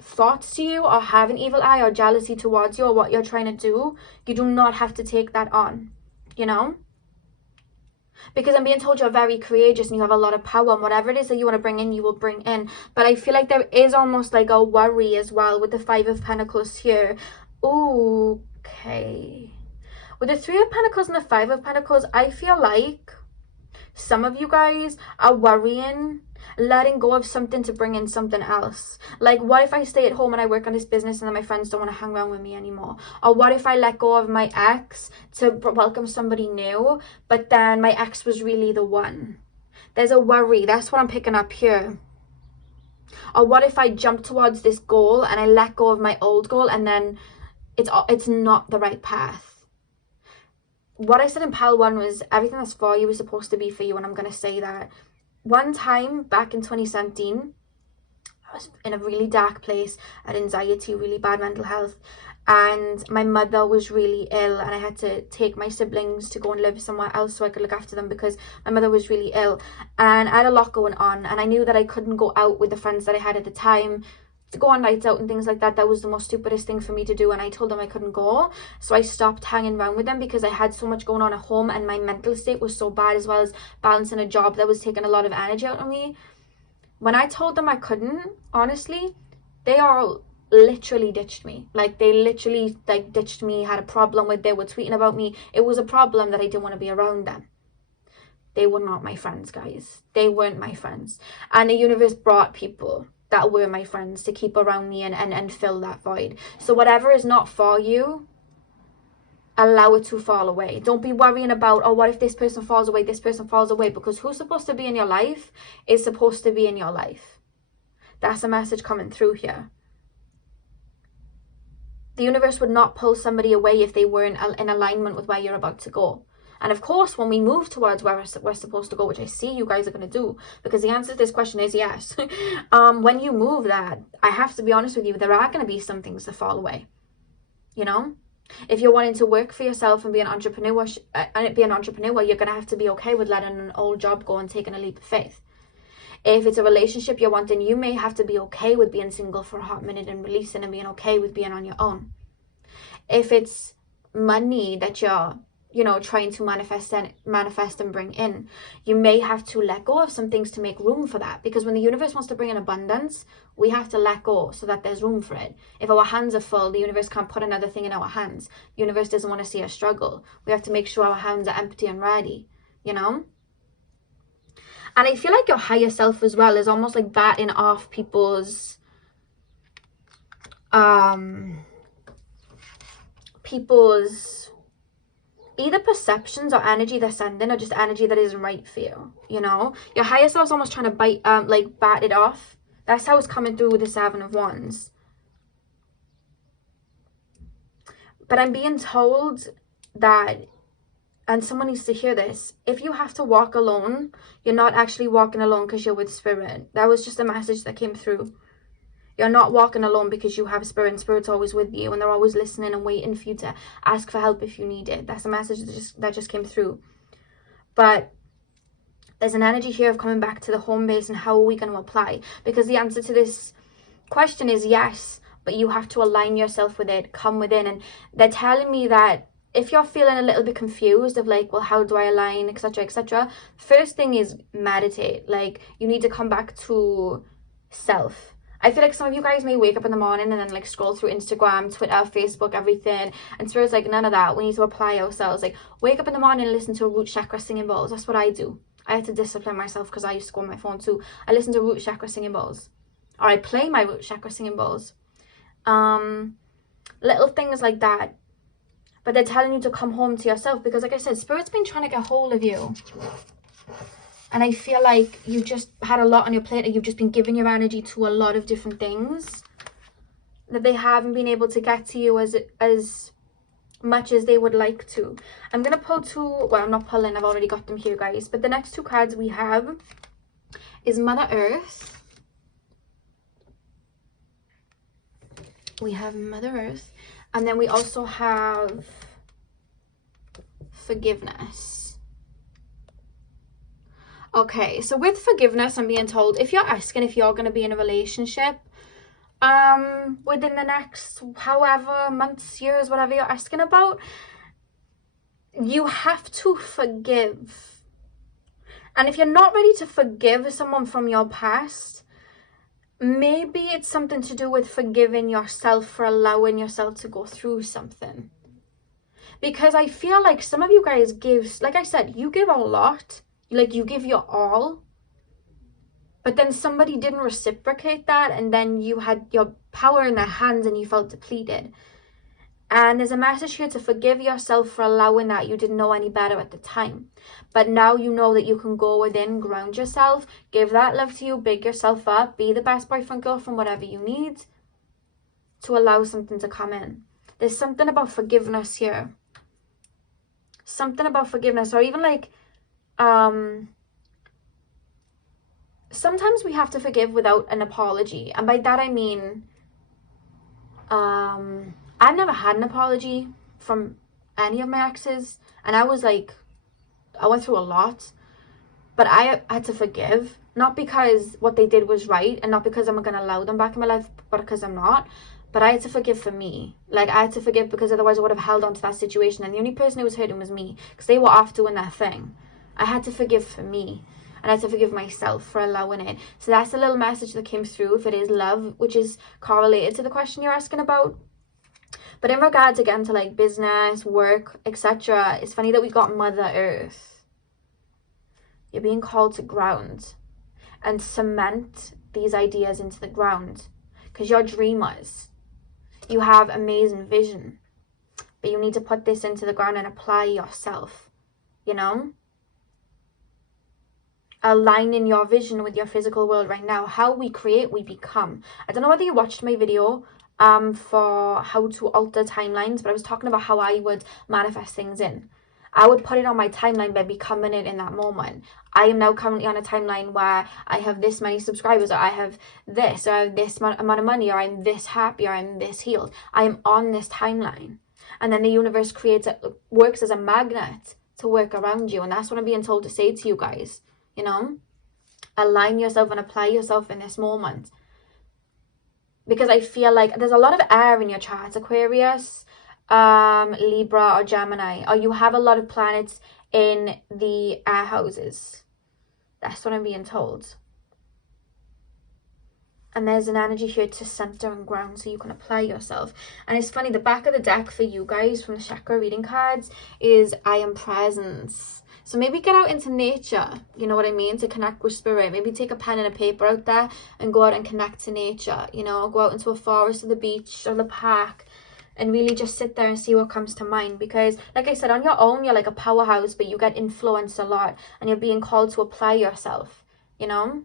thoughts to you, or have an evil eye or jealousy towards you, or what you're trying to do, you do not have to take that on. you know? Because I'm being told you're very courageous and you have a lot of power, and whatever it is that you want to bring in, you will bring in. But I feel like there is almost like a worry as well with the Five of Pentacles here. Ooh, okay. With the Three of Pentacles and the Five of Pentacles, I feel like some of you guys are worrying, letting go of something to bring in something else. Like, what if I stay at home and I work on this business and then my friends don't want to hang around with me anymore? Or what if I let go of my ex to welcome somebody new, but then my ex was really the one? There's a worry. That's what I'm picking up here. Or what if I jump towards this goal and I let go of my old goal and then it's not the right path? What I said in pile 1 was everything that's for you is supposed to be for you, and I'm going to say that. One time back in 2017, I was in a really dark place. I had anxiety, really bad mental health, and my mother was really ill, and I had to take my siblings to go and live somewhere else so I could look after them because my mother was really ill, and I had a lot going on, and I knew that I couldn't go out with the friends that I had at the time to go on nights out and things like that. That was the most stupidest thing for me to do, and I told them I couldn't go. So I stopped hanging around with them because I had so much going on at home and my mental state was so bad, as well as balancing a job that was taking a lot of energy out of me. When I told them I couldn't, honestly, they all literally ditched me. Like, they literally like ditched me, had a problem with, they were tweeting about me. It was a problem that I didn't want to be around them. They were not my friends, guys. They weren't my friends. And the universe brought people that were my friends to keep around me and fill that void. So whatever is not for you, allow it to fall away. Don't be worrying about, oh, what if this person falls away, this person falls away, because who's supposed to be in your life is supposed to be in your life. That's a message coming through here. The universe would not pull somebody away if they weren't in alignment with where you're about to go. And of course, when we move towards where we're supposed to go, which I see you guys are going to do, because the answer to this question is yes. When you move that, I have to be honest with you, there are going to be some things that fall away. You know? If you're wanting to work for yourself and be an entrepreneur, you're going to have to be okay with letting an old job go and taking a leap of faith. If it's a relationship you're wanting, you may have to be okay with being single for a hot minute and releasing and being okay with being on your own. If it's money that you're trying to manifest and bring in, you may have to let go of some things to make room for that, because when the universe wants to bring in abundance, we have to let go so that there's room for it. If our hands are full, the universe can't put another thing in our hands. The universe doesn't want to see us struggle. We have to make sure our hands are empty and ready, you know? And I feel like your higher self as well is almost like batting off people's either perceptions or energy they're sending, or just energy that isn't right for you, you know? Your higher self's almost trying to bat it off. That's how it's coming through with the Seven of Wands. But I'm being told that, and someone needs to hear this, if you have to walk alone, you're not actually walking alone because you're with Spirit. That was just a message that came through. You're not walking alone because you have Spirit, and Spirit's always with you, and they're always listening and waiting for you to ask for help if you need it. That's a message that just came through. But there's an energy here of coming back to the home base, and how are we going to apply? Because the answer to this question is yes, but you have to align yourself with it, come within. And they're telling me that if you're feeling a little bit confused of like, well, how do I align, etc., etc., first thing is meditate. Like, you need to come back to self. I feel like some of you guys may wake up in the morning and then like scroll through Instagram, Twitter, Facebook, everything, and Spirit's like, none of that. We need to apply ourselves. Like, wake up in the morning and listen to a root chakra singing bowls. That's what I do. I had to discipline myself because I used to go on my phone too. I listen to root chakra singing bowls, or I play my root chakra singing bowls. Little things like that. But they're telling you to come home to yourself, because like I said, Spirit's been trying to get hold of you. And I feel like you've just had a lot on your plate, and you've just been giving your energy to a lot of different things that they haven't been able to get to you as much as they would like to. I'm going to pull two, well, I'm not pulling, I've already got them here, guys. But the next two cards we have is Mother Earth. We have Mother Earth. And then we also have Forgiveness. Okay, so with forgiveness, I'm being told, if you're asking if you're going to be in a relationship within the next however months, years, whatever you're asking about, you have to forgive. And if you're not ready to forgive someone from your past, maybe it's something to do with forgiving yourself for allowing yourself to go through something. Because I feel like some of you guys give, like I said, you give a lot, like you give your all, but then somebody didn't reciprocate that, and then you had your power in their hands and you felt depleted. And there's a message here to forgive yourself for allowing that. You didn't know any better at the time. But now you know that you can go within, ground yourself, give that love to you, big yourself up, be the best boyfriend, girlfriend, whatever you need to allow something to come in. There's something about forgiveness here. Something about forgiveness, or even like, sometimes we have to forgive without an apology. And by that I mean, I've never had an apology from any of my exes, and I went through a lot, but I had to forgive, not because what they did was right, and not because I'm gonna allow them back in my life, but because I'm not. But I had to forgive for me. Like, I had to forgive because otherwise I would have held on to that situation, and the only person who was hurting was me, because they were off doing their thing. I had to forgive for me, and I had to forgive myself for allowing it. So that's a little message that came through, if it is love, which is correlated to the question you're asking about. But in regards, again, to like business, work, etc., it's funny that we got Mother Earth. You're being called to ground and cement these ideas into the ground, because you're dreamers. You have amazing vision, but you need to put this into the ground and apply yourself, you know? Aligning your vision with your physical world right now. How we create, we become. I don't know whether you watched my video for how to alter timelines, but I was talking about how I would manifest things in. I would put it on my timeline by becoming it in that moment. I am now currently on a timeline where I have this many subscribers, or I have this, or I have this amount of money, or I'm this happy, or I'm this healed. I am on this timeline. And then the universe works as a magnet to work around you. And that's what I'm being told to say to you guys, you know? Align yourself and apply yourself in this moment. Because I feel like there's a lot of air in your charts, Aquarius, Libra, or Gemini, or you have a lot of planets in the air houses. That's what I'm being told. And there's an energy here to center and ground so you can apply yourself. And it's funny, the back of the deck for you guys from the chakra reading cards is I am presence. So maybe get out into nature, you know what I mean, to connect with spirit. Maybe take a pen and a paper out there and go out and connect to nature, you know, go out into a forest or the beach or the park and really just sit there and see what comes to mind. Because like I said, on your own, you're like a powerhouse, but you get influenced a lot and you're being called to apply yourself, you know.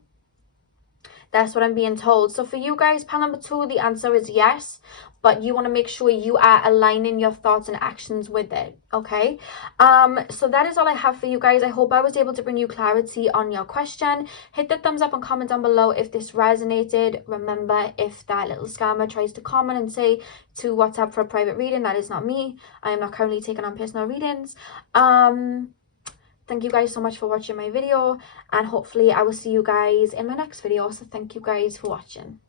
That's what I'm being told. So for you guys, pile number 2, the answer is yes. But you want to make sure you are aligning your thoughts and actions with it, okay? So that is all I have for you guys. I hope I was able to bring you clarity on your question. Hit the thumbs up and comment down below if this resonated. Remember, if that little scammer tries to comment and say to WhatsApp for a private reading, that is not me. I am not currently taking on personal readings. Thank you guys so much for watching my video, and hopefully I will see you guys in my next video. So thank you guys for watching.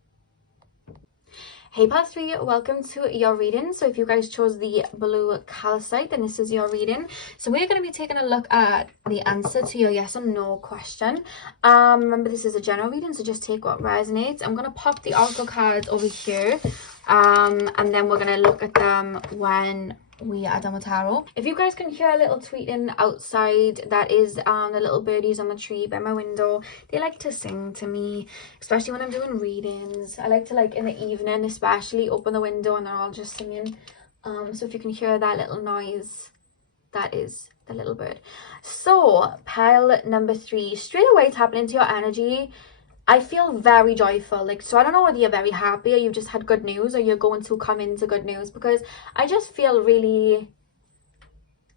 Hey pile 3, welcome to your reading. So if you guys chose the blue calcite, then this is your reading. So we're going to be taking a look at the answer to your yes or no question. Remember, this is a general reading, so just take what resonates. I'm going to pop the oracle cards over here, and then we're going to look at them when we are done with tarot. If you guys can hear a little tweeting outside, that is the little birdies on the tree by my window. They like to sing to me, especially when I'm doing readings. I like to, like, in the evening especially, open the window and they're all just singing. So if you can hear that little noise, that is the little bird. So pile number 3, straight away tapping into your energy. I feel very joyful. Like, so I don't know whether you're very happy or you've just had good news or you're going to come into good news, because I just feel really,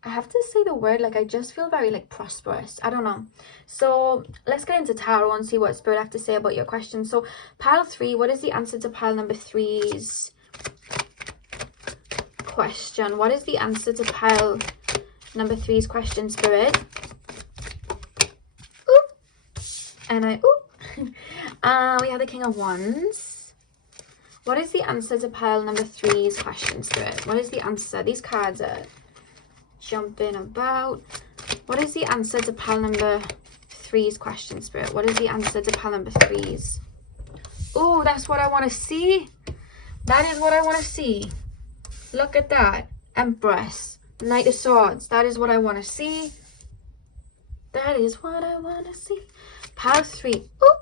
I have to say the word, like I just feel very like prosperous. I don't know. So let's get into tarot and see what spirit have to say about your question. So pile 3, what is the answer to pile number 3's question? What is the answer to pile number 3's question, spirit? Oop. And I oop. We have the King of Wands. What is the answer to pile number 3's question, spirit? What is the answer? These cards are jumping about. What is the answer to pile number 3's question, Spirit? What is the answer to pile number 3's? Oh, that's what I want to see. That is what I want to see. Look at that. Empress. Knight of Swords. That is what I want to see. That is what I want to see. Pile 3. Oh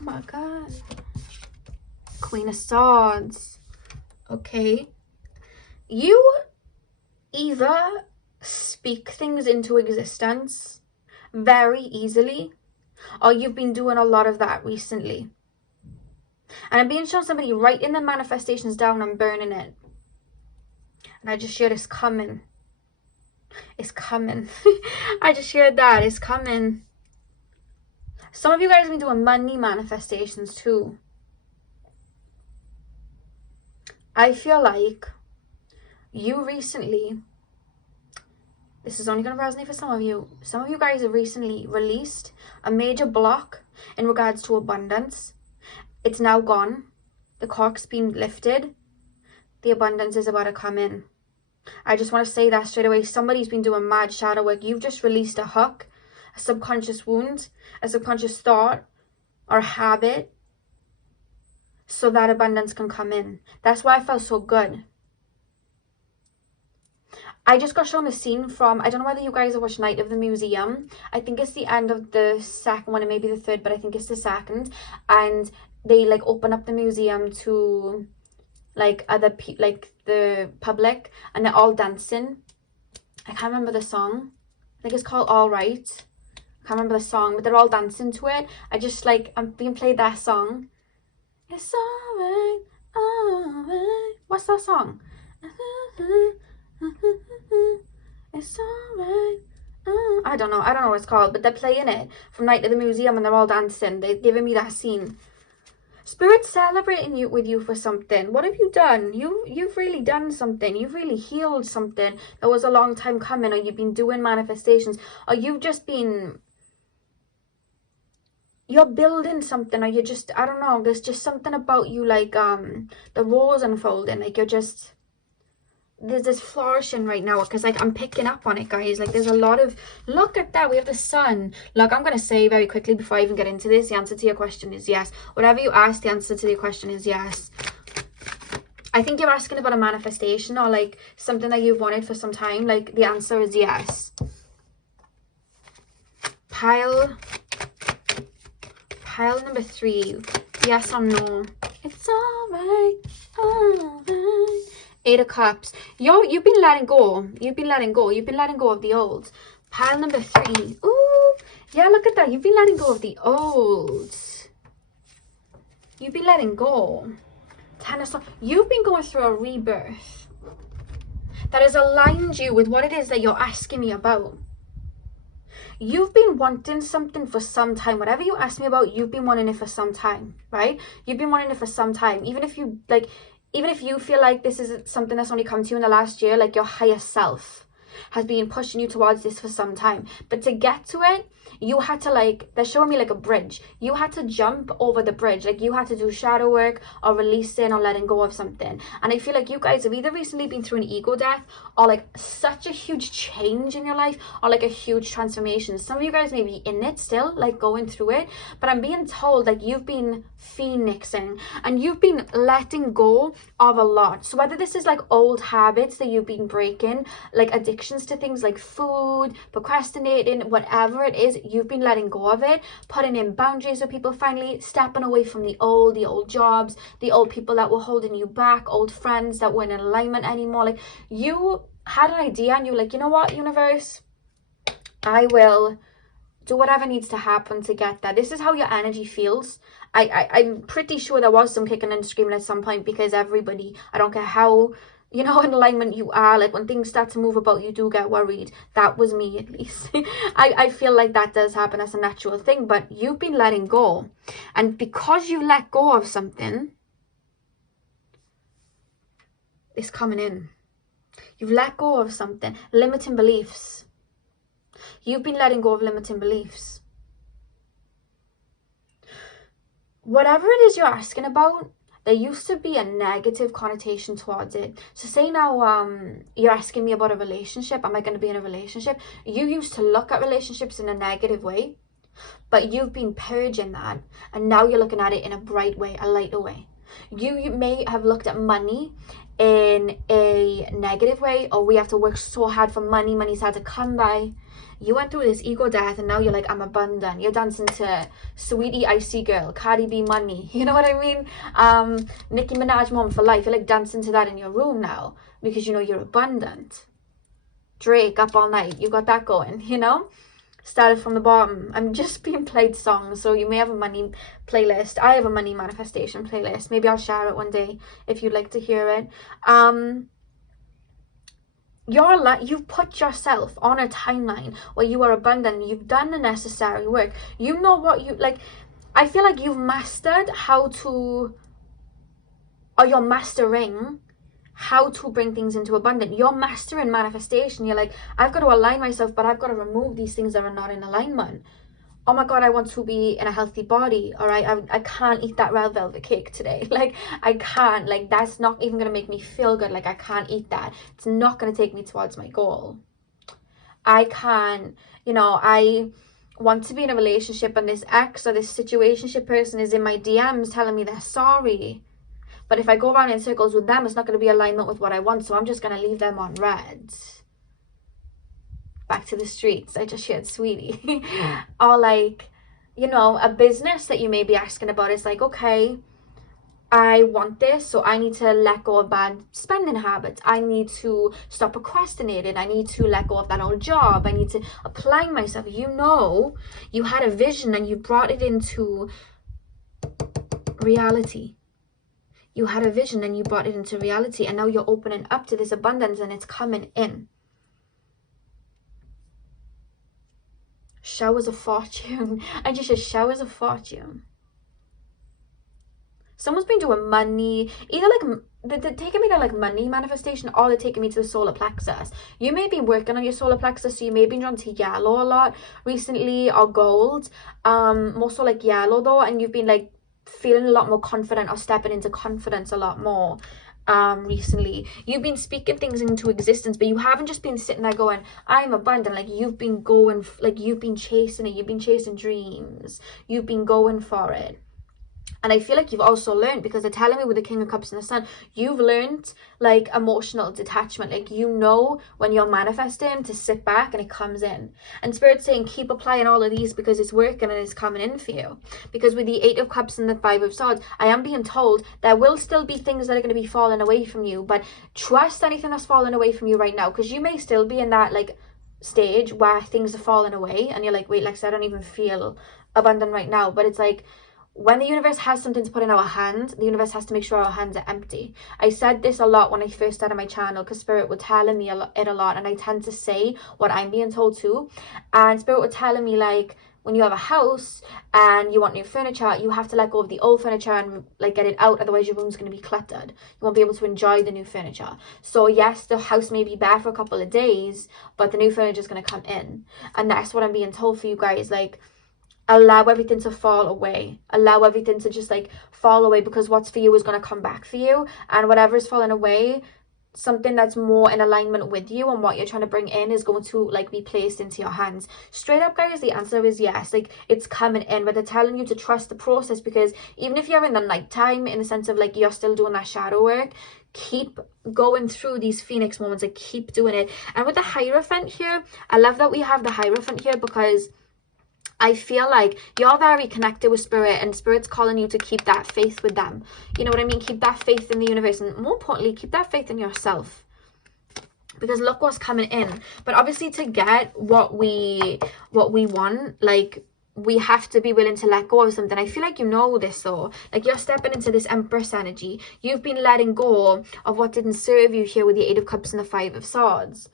my God. Queen of Swords. Okay. You either speak things into existence very easily, or you've been doing a lot of that recently. And I'm being shown somebody writing the manifestations down and burning it. And I just heard it's coming. It's coming. I just heard that. It's coming. Some of you guys have been doing money manifestations too. I feel like you recently, this is only going to resonate for some of you guys have recently released a major block in regards to abundance. It's now gone. The cork's been lifted. The abundance is about to come in. I just want to say that straight away. Somebody's been doing mad shadow work. You've just released a hook, a subconscious wound, a subconscious thought or habit, so that abundance can come in. That's why I felt so good. I just got shown a scene from, I don't know whether you guys have watched Night of the Museum. I think it's the end of the second one and maybe the third, but I think it's the second. And they like open up the museum to like other people, like the public, and they're all dancing. I can't remember the song. I think it's called All Right. I can't remember the song, but they're all dancing to it. I just like, I'm being played that song. It's alright, alright. What's that song? It's alright. I don't know what it's called, but they're playing it from Night of the Museum and they're all dancing. They're giving me that scene. Spirit's celebrating you with you for something. What have you done? You've really done something. You've really healed something that was a long time coming, or you've been doing manifestations, or you've just been, you're building something, or you're just, I don't know, there's just something about you, like the rose unfolding, like you're just, there's this flourishing right now, because like I'm picking up on it, guys. Like there's a lot of, look at that, we have the sun. Look, I'm going to say very quickly before I even get into this, the answer to your question is yes. Whatever you ask, the answer to your question is yes. I think you're asking about a manifestation or like something that you've wanted for some time. Like the answer is yes. Pile number 3, yes or no? It's alright, alright. 8 of Cups. You've been letting go. You've been letting go. You've been letting go of the old. Pile number 3. Ooh, yeah, look at that. You've been letting go of the old. You've been letting go. 10 of Swords. You've been going through a rebirth that has aligned you with what it is that you're asking me about. You've been wanting something for some time. Whatever you ask me about, you've been wanting it for some time, right? You've been wanting it for some time. Even if you like, even if you feel like this is something that's only come to you in the last year, like your higher self has been pushing you towards this for some time. But to get to it, you had to like, they're showing me like a bridge. You had to jump over the bridge. Like you had to do shadow work or releasing or letting go of something. And I feel like you guys have either recently been through an ego death or like such a huge change in your life or like a huge transformation. Some of you guys may be in it still, like going through it. But I'm being told like you've been phoenixing and you've been letting go of a lot. So whether this is like old habits that you've been breaking, like addictions to things like food, procrastinating, whatever it is, you've been letting go of it, putting in boundaries with people, finally stepping away from the old jobs, the old people that were holding you back, old friends that weren't in alignment anymore. Like you had an idea and you were like, you know what, universe, I will do whatever needs to happen to get there. This is how your energy feels. I'm pretty sure there was some kicking and screaming at some point, because everybody, I don't care how, you know, in alignment you are, like when things start to move about, you do get worried. That was me, at least. I feel like that does happen as a natural thing, but you've been letting go. And because you let go of something, it's coming in. You've let go of something. Limiting beliefs. You've been letting go of limiting beliefs. Whatever it is you're asking about, there used to be a negative connotation towards it. So say now you're asking me about a relationship, am I going to be in a relationship? You used to look at relationships in a negative way, but you've been purging that, and now you're looking at it in a bright way, a lighter way. You may have looked at money in a negative way, or we have to work so hard for money, money's hard to come by. You went through this ego death, and now you're like, I'm abundant. You're dancing to Sweetie Icy Girl, Cardi B Money, you know what I mean? Nicki Minaj Mom for Life. You're like dancing to that in your room now, because you know you're abundant. Drake, Up All Night, you got that going, you know? Started from the bottom. I'm just being played songs, so you may have a money playlist. I have a money manifestation playlist. Maybe I'll share it one day if you'd like to hear it. You've put yourself on a timeline where you are abundant. You've done the necessary work. You know what you like. I feel like you've mastered how to, or you're mastering how to bring things into abundance. You're mastering manifestation. You're like, I've got to align myself, but I've got to remove these things that are not in alignment. Oh my God, I want to be in a healthy body. All right, I can't eat that red velvet cake today. Like, I can't. Like, that's not even going to make me feel good. Like, I can't eat that. It's not going to take me towards my goal. I can't, you know, I want to be in a relationship, and this ex or this situationship person is in my DMs telling me they're sorry. But if I go around in circles with them, it's not going to be alignment with what I want. So I'm just going to leave them on red. Back to the streets. I just shared Sweetie. Or like, you know, a business that you may be asking about is like, okay, I want this, so I need to let go of bad spending habits. I need to stop procrastinating. I need to let go of that old job. I need to apply myself. You know, you had a vision and you brought it into reality. You had a vision and you brought it into reality, and now you're opening up to this abundance and it's coming in. Showers of fortune. I just said showers of fortune. Someone's been doing money, either like they're taking me to like money manifestation, or they're taking me to the solar plexus. You may be working on your solar plexus, so you may be drawn to yellow a lot recently, or gold. More so like yellow though, and you've been like feeling a lot more confident or stepping into confidence a lot more recently. You've been speaking things into existence, but you haven't just been sitting there going, I'm abundant. Like, you've been going, like, you've been chasing it. You've been chasing dreams. You've been going for it. And I feel like you've also learned, because they're telling me with the King of Cups and the Sun, you've learned like emotional detachment. Like, you know when you're manifesting to sit back and it comes in. And Spirit's saying keep applying all of these because it's working and it's coming in for you. Because with the 8 of Cups and the 5 of Swords, I am being told there will still be things that are going to be falling away from you. But trust anything that's falling away from you right now, because you may still be in that like stage where things are falling away and you're like, wait, Lexi, I don't even feel abundant right now. But it's like, when the universe has something to put in our hands, the universe has to make sure our hands are empty. I said this a lot when I first started my channel, because Spirit was telling me it a lot, and I tend to say what I'm being told to. And Spirit was telling me, like, when you have a house and you want new furniture, you have to let go of the old furniture and like get it out, otherwise your room's going to be cluttered. You won't be able to enjoy the new furniture. So yes, the house may be bare for a couple of days, but the new furniture is going to come in. And that's what I'm being told for you guys. Like, allow everything to fall away. Allow everything to just like fall away, because what's for you is going to come back for you. And whatever is falling away, something that's more in alignment with you and what you're trying to bring in is going to like be placed into your hands. Straight up, guys, the answer is yes. Like, it's coming in, but they're telling you to trust the process, because even if you're in the nighttime, in the sense of like you're still doing that shadow work, keep going through these phoenix moments. Like, keep doing it. And with the Hierophant here, I love that we have the Hierophant here, because I feel like you're very connected with Spirit, and Spirit's calling you to keep that faith with them. You know what I mean? Keep that faith in the universe, and more importantly, keep that faith in yourself. Because look what's coming in. But obviously, to get what we want, like, we have to be willing to let go of something. I feel like you know this though. Like, you're stepping into this Empress energy. You've been letting go of what didn't serve you here with the 8 of Cups and the 5 of Swords.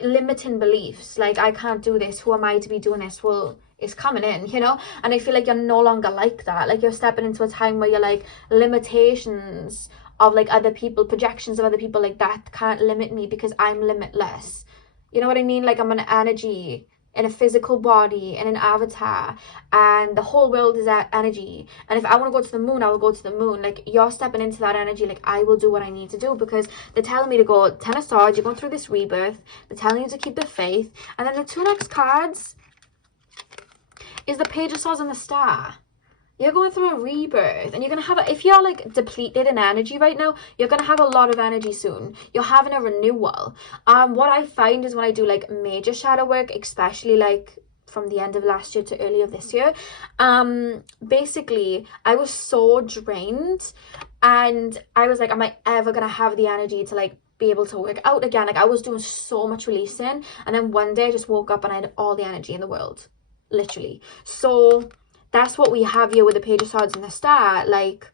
Limiting beliefs, like, I can't do this. Who am I to be doing this? Well, it's coming in, you know. And I feel like you're no longer like that. Like, you're stepping into a time where you're like, limitations of like other people, projections of other people, like, that can't limit me because I'm limitless. You know what I mean? Like, I'm an energy in a physical body, in an avatar, and the whole world is that energy. And if I want to go to the moon, I will go to the moon. Like, you're stepping into that energy. Like, I will do what I need to do, because they're telling me to go 10 of swords. You're going through this rebirth. They're telling you to keep the faith. And then the two next cards is the Page of Swords and the Star. You're going through a rebirth, and you're going to have, if you're like depleted in energy right now, you're going to have a lot of energy soon. You're having a renewal. What I find is when I do like major shadow work, especially like from the end of last year to early of this year, basically I was so drained, and I was like, am I ever going to have the energy to like be able to work out again? Like, I was doing so much releasing, and then one day I just woke up and I had all the energy in the world, literally. So that's what we have here with the Page of Swords and the Star. Like,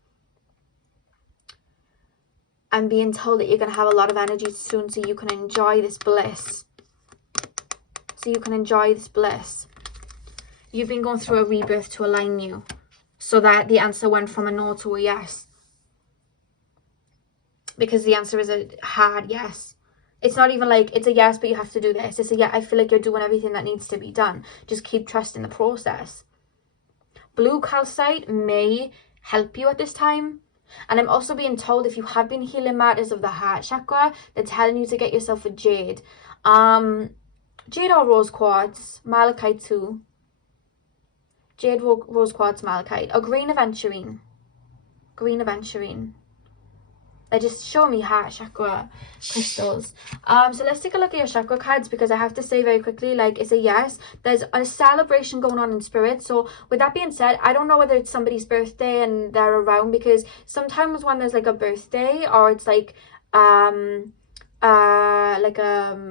I'm being told that you're going to have a lot of energy soon, so you can enjoy this bliss. So you can enjoy this bliss. You've been going through a rebirth to align you, so that the answer went from a no to a yes. Because the answer is a hard yes. It's not even like it's a yes, but you have to do this. It's a yeah, I feel like you're doing everything that needs to be done. Just keep trusting the process. Blue calcite may help you at this time. And I'm also being told, if you have been healing matters of the heart chakra, they're telling you to get yourself a jade. Jade or rose quartz, malachite too. Jade, rose quartz, malachite. Or green aventurine. Green aventurine. They just show me heart chakra crystals. So let's take a look at your chakra cards, because I have to say very quickly, like, it's a yes. There's a celebration going on in spirit. So with that being said, I don't know whether it's somebody's birthday and they're around, because sometimes when there's like a birthday, or it's like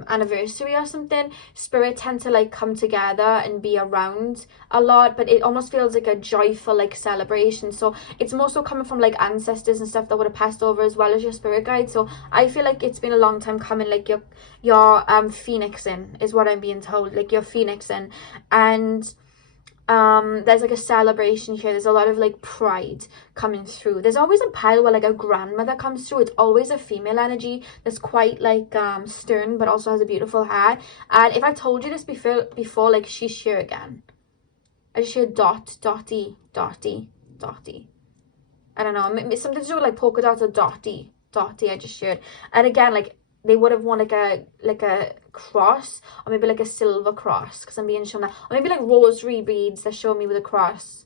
anniversary or something, spirit tend to like come together and be around a lot, but it almost feels like a joyful like celebration. So it's more so coming from like ancestors and stuff that would have passed over, as well as your spirit guide. So I feel like it's been a long time coming. Like you're phoenixing is what I'm being told. Like, you're phoenixing, and there's like a celebration here. There's a lot of like pride coming through. There's always a pile where like a grandmother comes through. It's always a female energy that's quite like stern, but also has a beautiful heart. And if I told you this before, like, she's here again. I just hear dotty. I don't know, something to do with like polka dots or dotty. I just heard. And again, like, they would have won like a cross, or maybe like a silver cross, because I'm being shown that, or maybe like rosary beads they're showing me with a cross.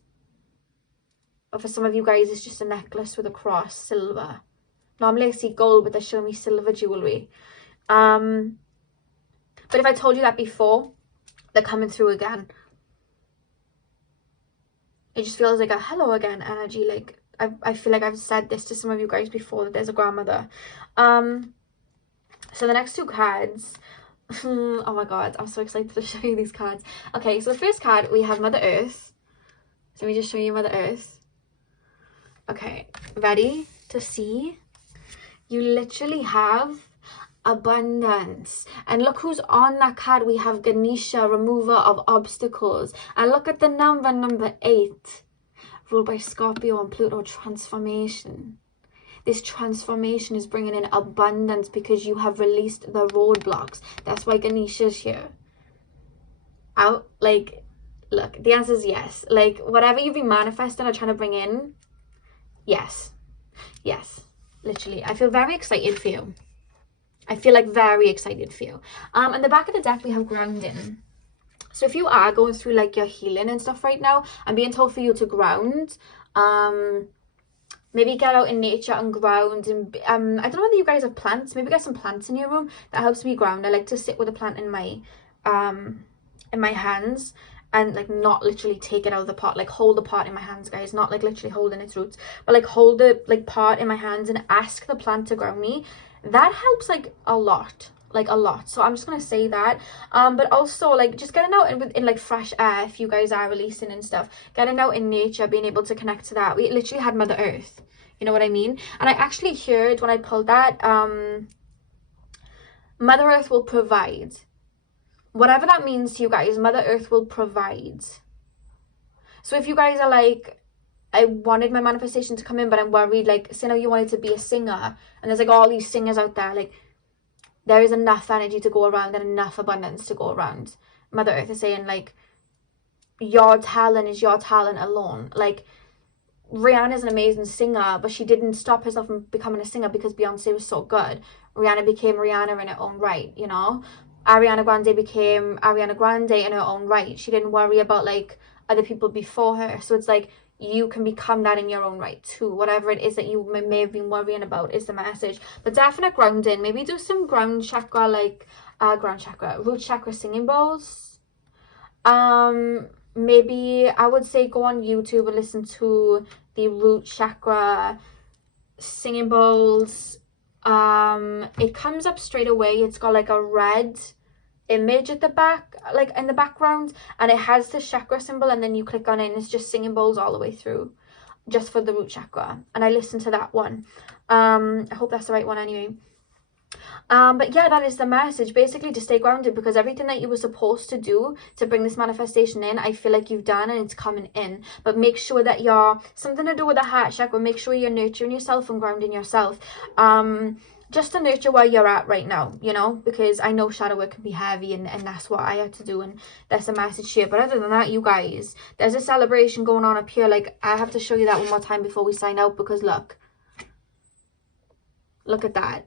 Or for some of you guys, it's just a necklace with a cross, silver. Normally I see gold, but they're showing me silver jewelry. But if I told you that before, they're coming through again. It just feels like a hello again energy. Like, I feel like I've said this to some of you guys before, that there's a grandmother. So the next two cards, oh my god, I'm so excited to show you these cards. Okay, so the first card, we have Mother Earth. So let me just show you Mother Earth. Okay, ready to see? You literally have abundance. And look who's on that card. We have Ganesha, remover of obstacles. And look at the number 8, ruled by Scorpio and Pluto, transformation. This transformation is bringing in abundance because you have released the roadblocks. That's why Ganesha's here. Out, like, look, the answer is yes. Like, whatever you've been manifesting or trying to bring in, yes. Yes, literally. I feel very excited for you. I feel like very excited for you. In the back of the deck, we have grounding. So if you are going through like your healing and stuff right now, I'm being told for you to ground. Maybe get out in nature and ground. And I don't know whether you guys have plants. Maybe get some plants in your room. That helps me ground. I like to sit with a plant in my hands, and like not literally take it out of the pot. Like, hold the pot in my hands, guys. Not like literally holding its roots, but like hold the like pot in my hands and ask the plant to ground me. That helps like a lot. Like a lot. So I'm just gonna say that. But also like just getting out in like fresh air, if you guys are releasing and stuff, getting out in nature, being able to connect to that. We literally had Mother Earth, you know what I mean? And I actually heard when I pulled that, Mother Earth will provide. Whatever that means to you guys, Mother Earth will provide. So if you guys are like, I wanted my manifestation to come in, but I'm worried, like, say now you wanted to be a singer, and there's like all these singers out there, like, there is enough energy to go around and enough abundance to go around. Mother Earth is saying, like, your talent is your talent alone. Like, Rihanna's an amazing singer, but she didn't stop herself from becoming a singer because Beyonce was so good. Rihanna became Rihanna in her own right, you know? Ariana Grande became Ariana Grande in her own right. She didn't worry about, like, other people before her. So it's like, you can become that in your own right too. Whatever it is that you may have been worrying about is the message. But definite grounding. Maybe do some ground chakra, like, root chakra singing bowls. Maybe I would say go on YouTube and listen to the root chakra singing bowls. It comes up straight away. It's got like a red image at the back, like in the background, and it has the chakra symbol, and then you click on it and it's just singing bowls all the way through, just for the root chakra. And I listened to that one. I hope that's the right one anyway. But yeah, that is the message, basically, to stay grounded, because everything that you were supposed to do to bring this manifestation in, I feel like you've done, and it's coming in. But make sure that you're, something to do with the heart chakra, make sure you're nurturing yourself and grounding yourself, just to nurture where you're at right now, you know, because I know shadow work can be heavy, and that's what I had to do, and that's a message here. But other than that, you guys, there's a celebration going on up here. Like, I have to show you that one more time before we sign out, because look at that.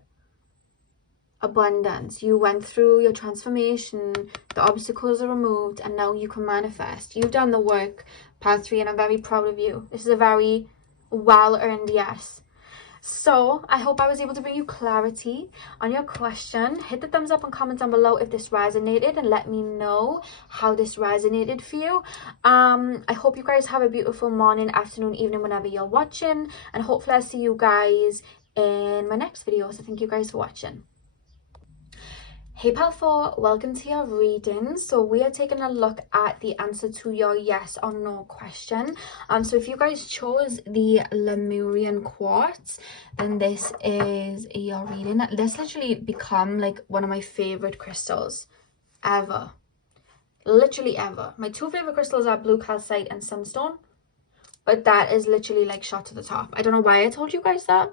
Abundance. You went through your transformation, the obstacles are removed, and now you can manifest. You've done the work, part 3, and I'm very proud of you. This is a very well-earned yes. So I hope I was able to bring you clarity on your question. Hit the thumbs up and comment down below if this resonated, and let me know how this resonated for you. I hope you guys have a beautiful morning, afternoon, evening, whenever you're watching, and hopefully I'll see you guys in my next video. So thank you guys for watching. Hey pal 4, welcome to your reading. So we are taking a look at the answer to your yes or no question. So if you guys chose the Lemurian quartz, then this is your reading. This literally become like one of my favorite crystals ever, literally ever. My 2 favorite crystals are blue calcite and sunstone, but that is literally like shot to the top. I don't know why I told you guys that,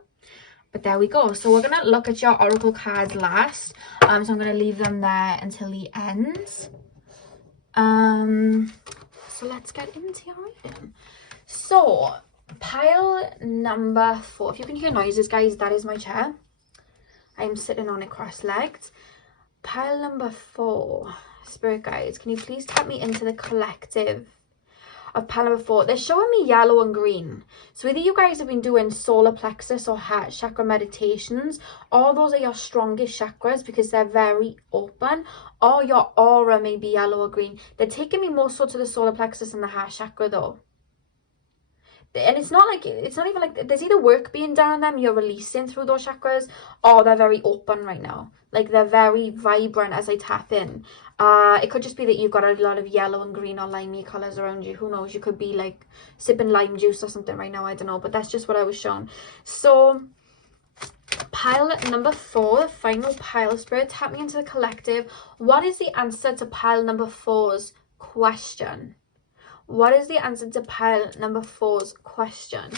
but there we go. So we're gonna look at your oracle cards last. So I'm gonna leave them there until the end. So let's get into your reading. So pile number 4. If you can hear noises, guys, that is my chair. I am sitting on it cross-legged. Pile number 4. Spirit guides, can you please tap me into the collective of pile number 4? They're showing me yellow and green. So either you guys have been doing solar plexus or heart chakra meditations, or those are your strongest chakras because they're very open, or your aura may be yellow or green. They're taking me more so to the solar plexus and the heart chakra though. And it's not even like there's either work being done on them, you're releasing through those chakras, or they're very open right now. Like, they're very vibrant as I tap in. It could just be that you've got a lot of yellow and green or limey colors around you. Who knows? You could be like sipping lime juice or something right now. I don't know, but that's just what I was shown. So pile number 4, the final pile. Spirit, tap me into the collective. What is the answer to pile number 4's question? What is the answer to pile number 4's question?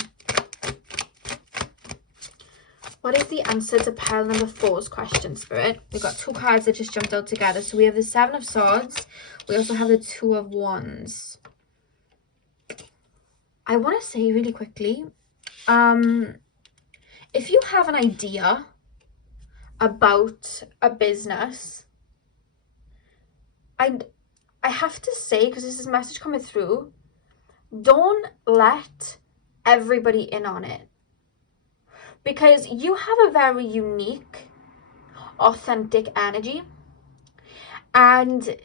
What is the answer to pile number 4's question, Spirit? We've got 2 cards that just jumped out together. So we have the 7 of Swords. We also have the 2 of Wands. I want to say really quickly, if you have an idea about a business, I have to say, because this is a message coming through, don't let everybody in on it. Because you have a very unique, authentic energy. And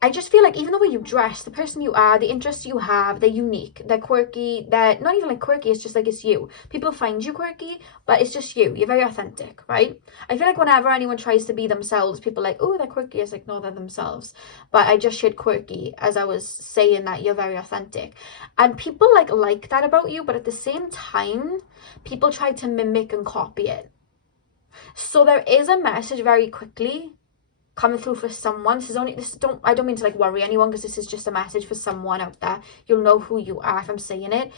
I just feel like even the way you dress, the person you are, the interests you have, they're unique, they're quirky, they're not even like quirky, it's just like it's you. People find you quirky, but it's just you. You're very authentic, right? I feel like whenever anyone tries to be themselves, people are like, oh, they're quirky. It's like, no, they're themselves. But I just shared quirky as I was saying that you're very authentic. And people like that about you, but at the same time, people try to mimic and copy it. So there is a message very quickly coming through for someone. I don't mean to like worry anyone, because this is just a message for someone out there. You'll know who you are if I'm saying it.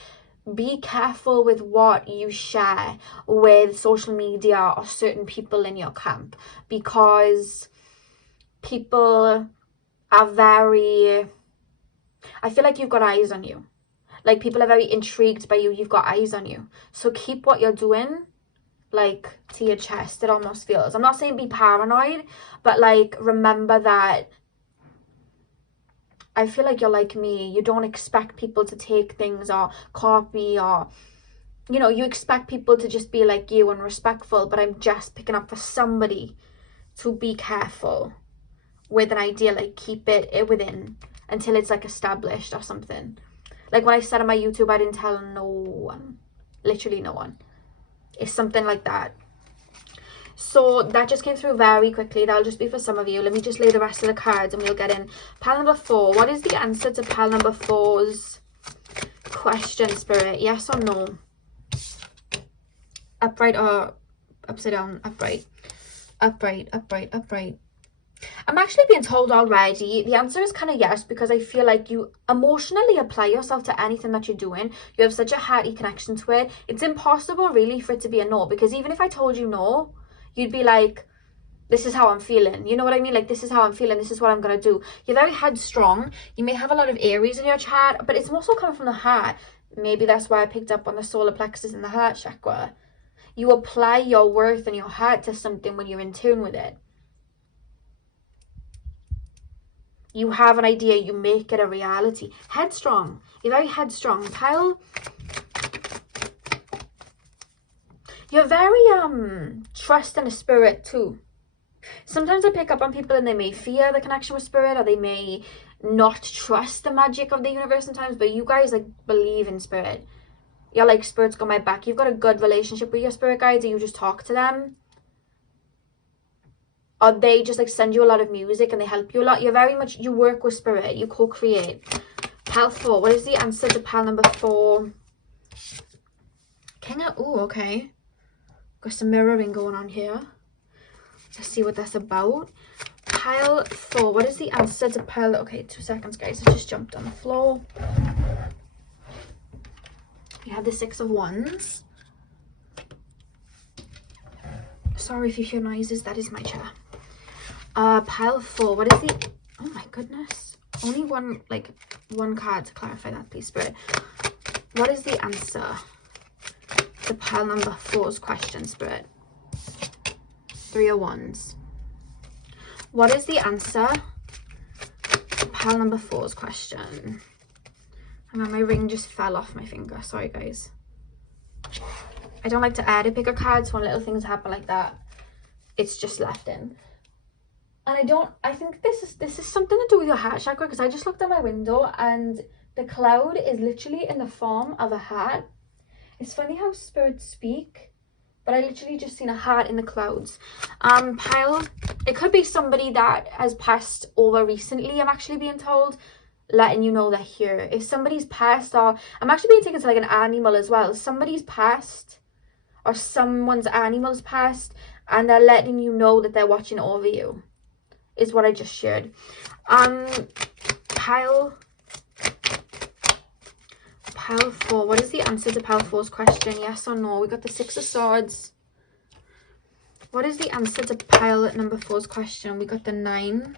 Be careful with what you share with social media or certain people in your camp, because people are very, I feel like you've got eyes on you. Like, people are very intrigued by you. You've got eyes on you. So keep what you're doing, like, to your chest. It almost feels. I'm not saying be paranoid, but, like, remember that I feel like you're like me. You don't expect people to take things or copy, or, you know, you expect people to just be like you and respectful. But I'm just picking up for somebody to be careful with an idea. Like, keep it within until it's, like, established or something. Like, when I started my YouTube, I didn't tell no one. Literally no one. It's something like that. So that just came through very quickly. That'll just be for some of you. Let me just lay the rest of the cards and we'll get in. Pile number 4. What is the answer to pile number 4's question, Spirit? Yes or no? Upright or upside down? Upright. Upright, upright, upright. I'm actually being told already the answer is kind of yes, because I feel like you emotionally apply yourself to anything that you're doing. You have such a hearty connection to it. It's impossible really for it to be a no, because even if I told you no, you'd be like, this is how I'm feeling. You know what I mean? Like, this is how I'm feeling. This is what I'm going to do. You're very headstrong. You may have a lot of Aries in your chart, but it's also coming from the heart. Maybe that's why I picked up on the solar plexus and the heart chakra. You apply your worth and your heart to something when you're in tune with it. You have an idea, you make it a reality. Headstrong. You're very headstrong. Pile. You're very trust in the spirit too. Sometimes I pick up on people and they may fear the connection with spirit, or they may not trust the magic of the universe sometimes, but you guys, like, believe in spirit. You're like, spirit's got my back. You've got a good relationship with your spirit guides, and you just talk to them. Or they just, like, send you a lot of music and they help you a lot. You're very much, you work with spirit, you co-create. Pile 4, what is the answer to pile number 4? King of, oh, okay. Got some mirroring going on here. Let's see what that's about. Pile 4, what is the answer to pile, okay, 2 seconds, guys. I just jumped on the floor. We have the 6 of Wands. Sorry if you hear noises, that is my chair. Pile 4, what is the, oh my goodness, only one card to clarify that, please, Spirit. What is the answer to pile number 4's question, Spirit? 3 of Wands. What is the answer to pile number 4's question? Hang on, my ring just fell off my finger, sorry guys. I don't like to add a pick of cards when little things happen like that. It's just left in. And I think this is something to do with your heart chakra, because I just looked at my window and the cloud is literally in the form of a heart. It's funny how spirits speak, but I literally just seen a heart in the clouds. Pile, it could be somebody that has passed over recently, I'm actually being told, letting you know they're here. If somebody's passed, or I'm actually being taken to like an animal as well. Somebody's passed, or someone's animal's passed, and they're letting you know that they're watching over you, is what I just shared. Pile 4, what is the answer to pile 4's question? Yes or no? We got the 6 of Swords. What is the answer to pile number 4's question? We got the 9.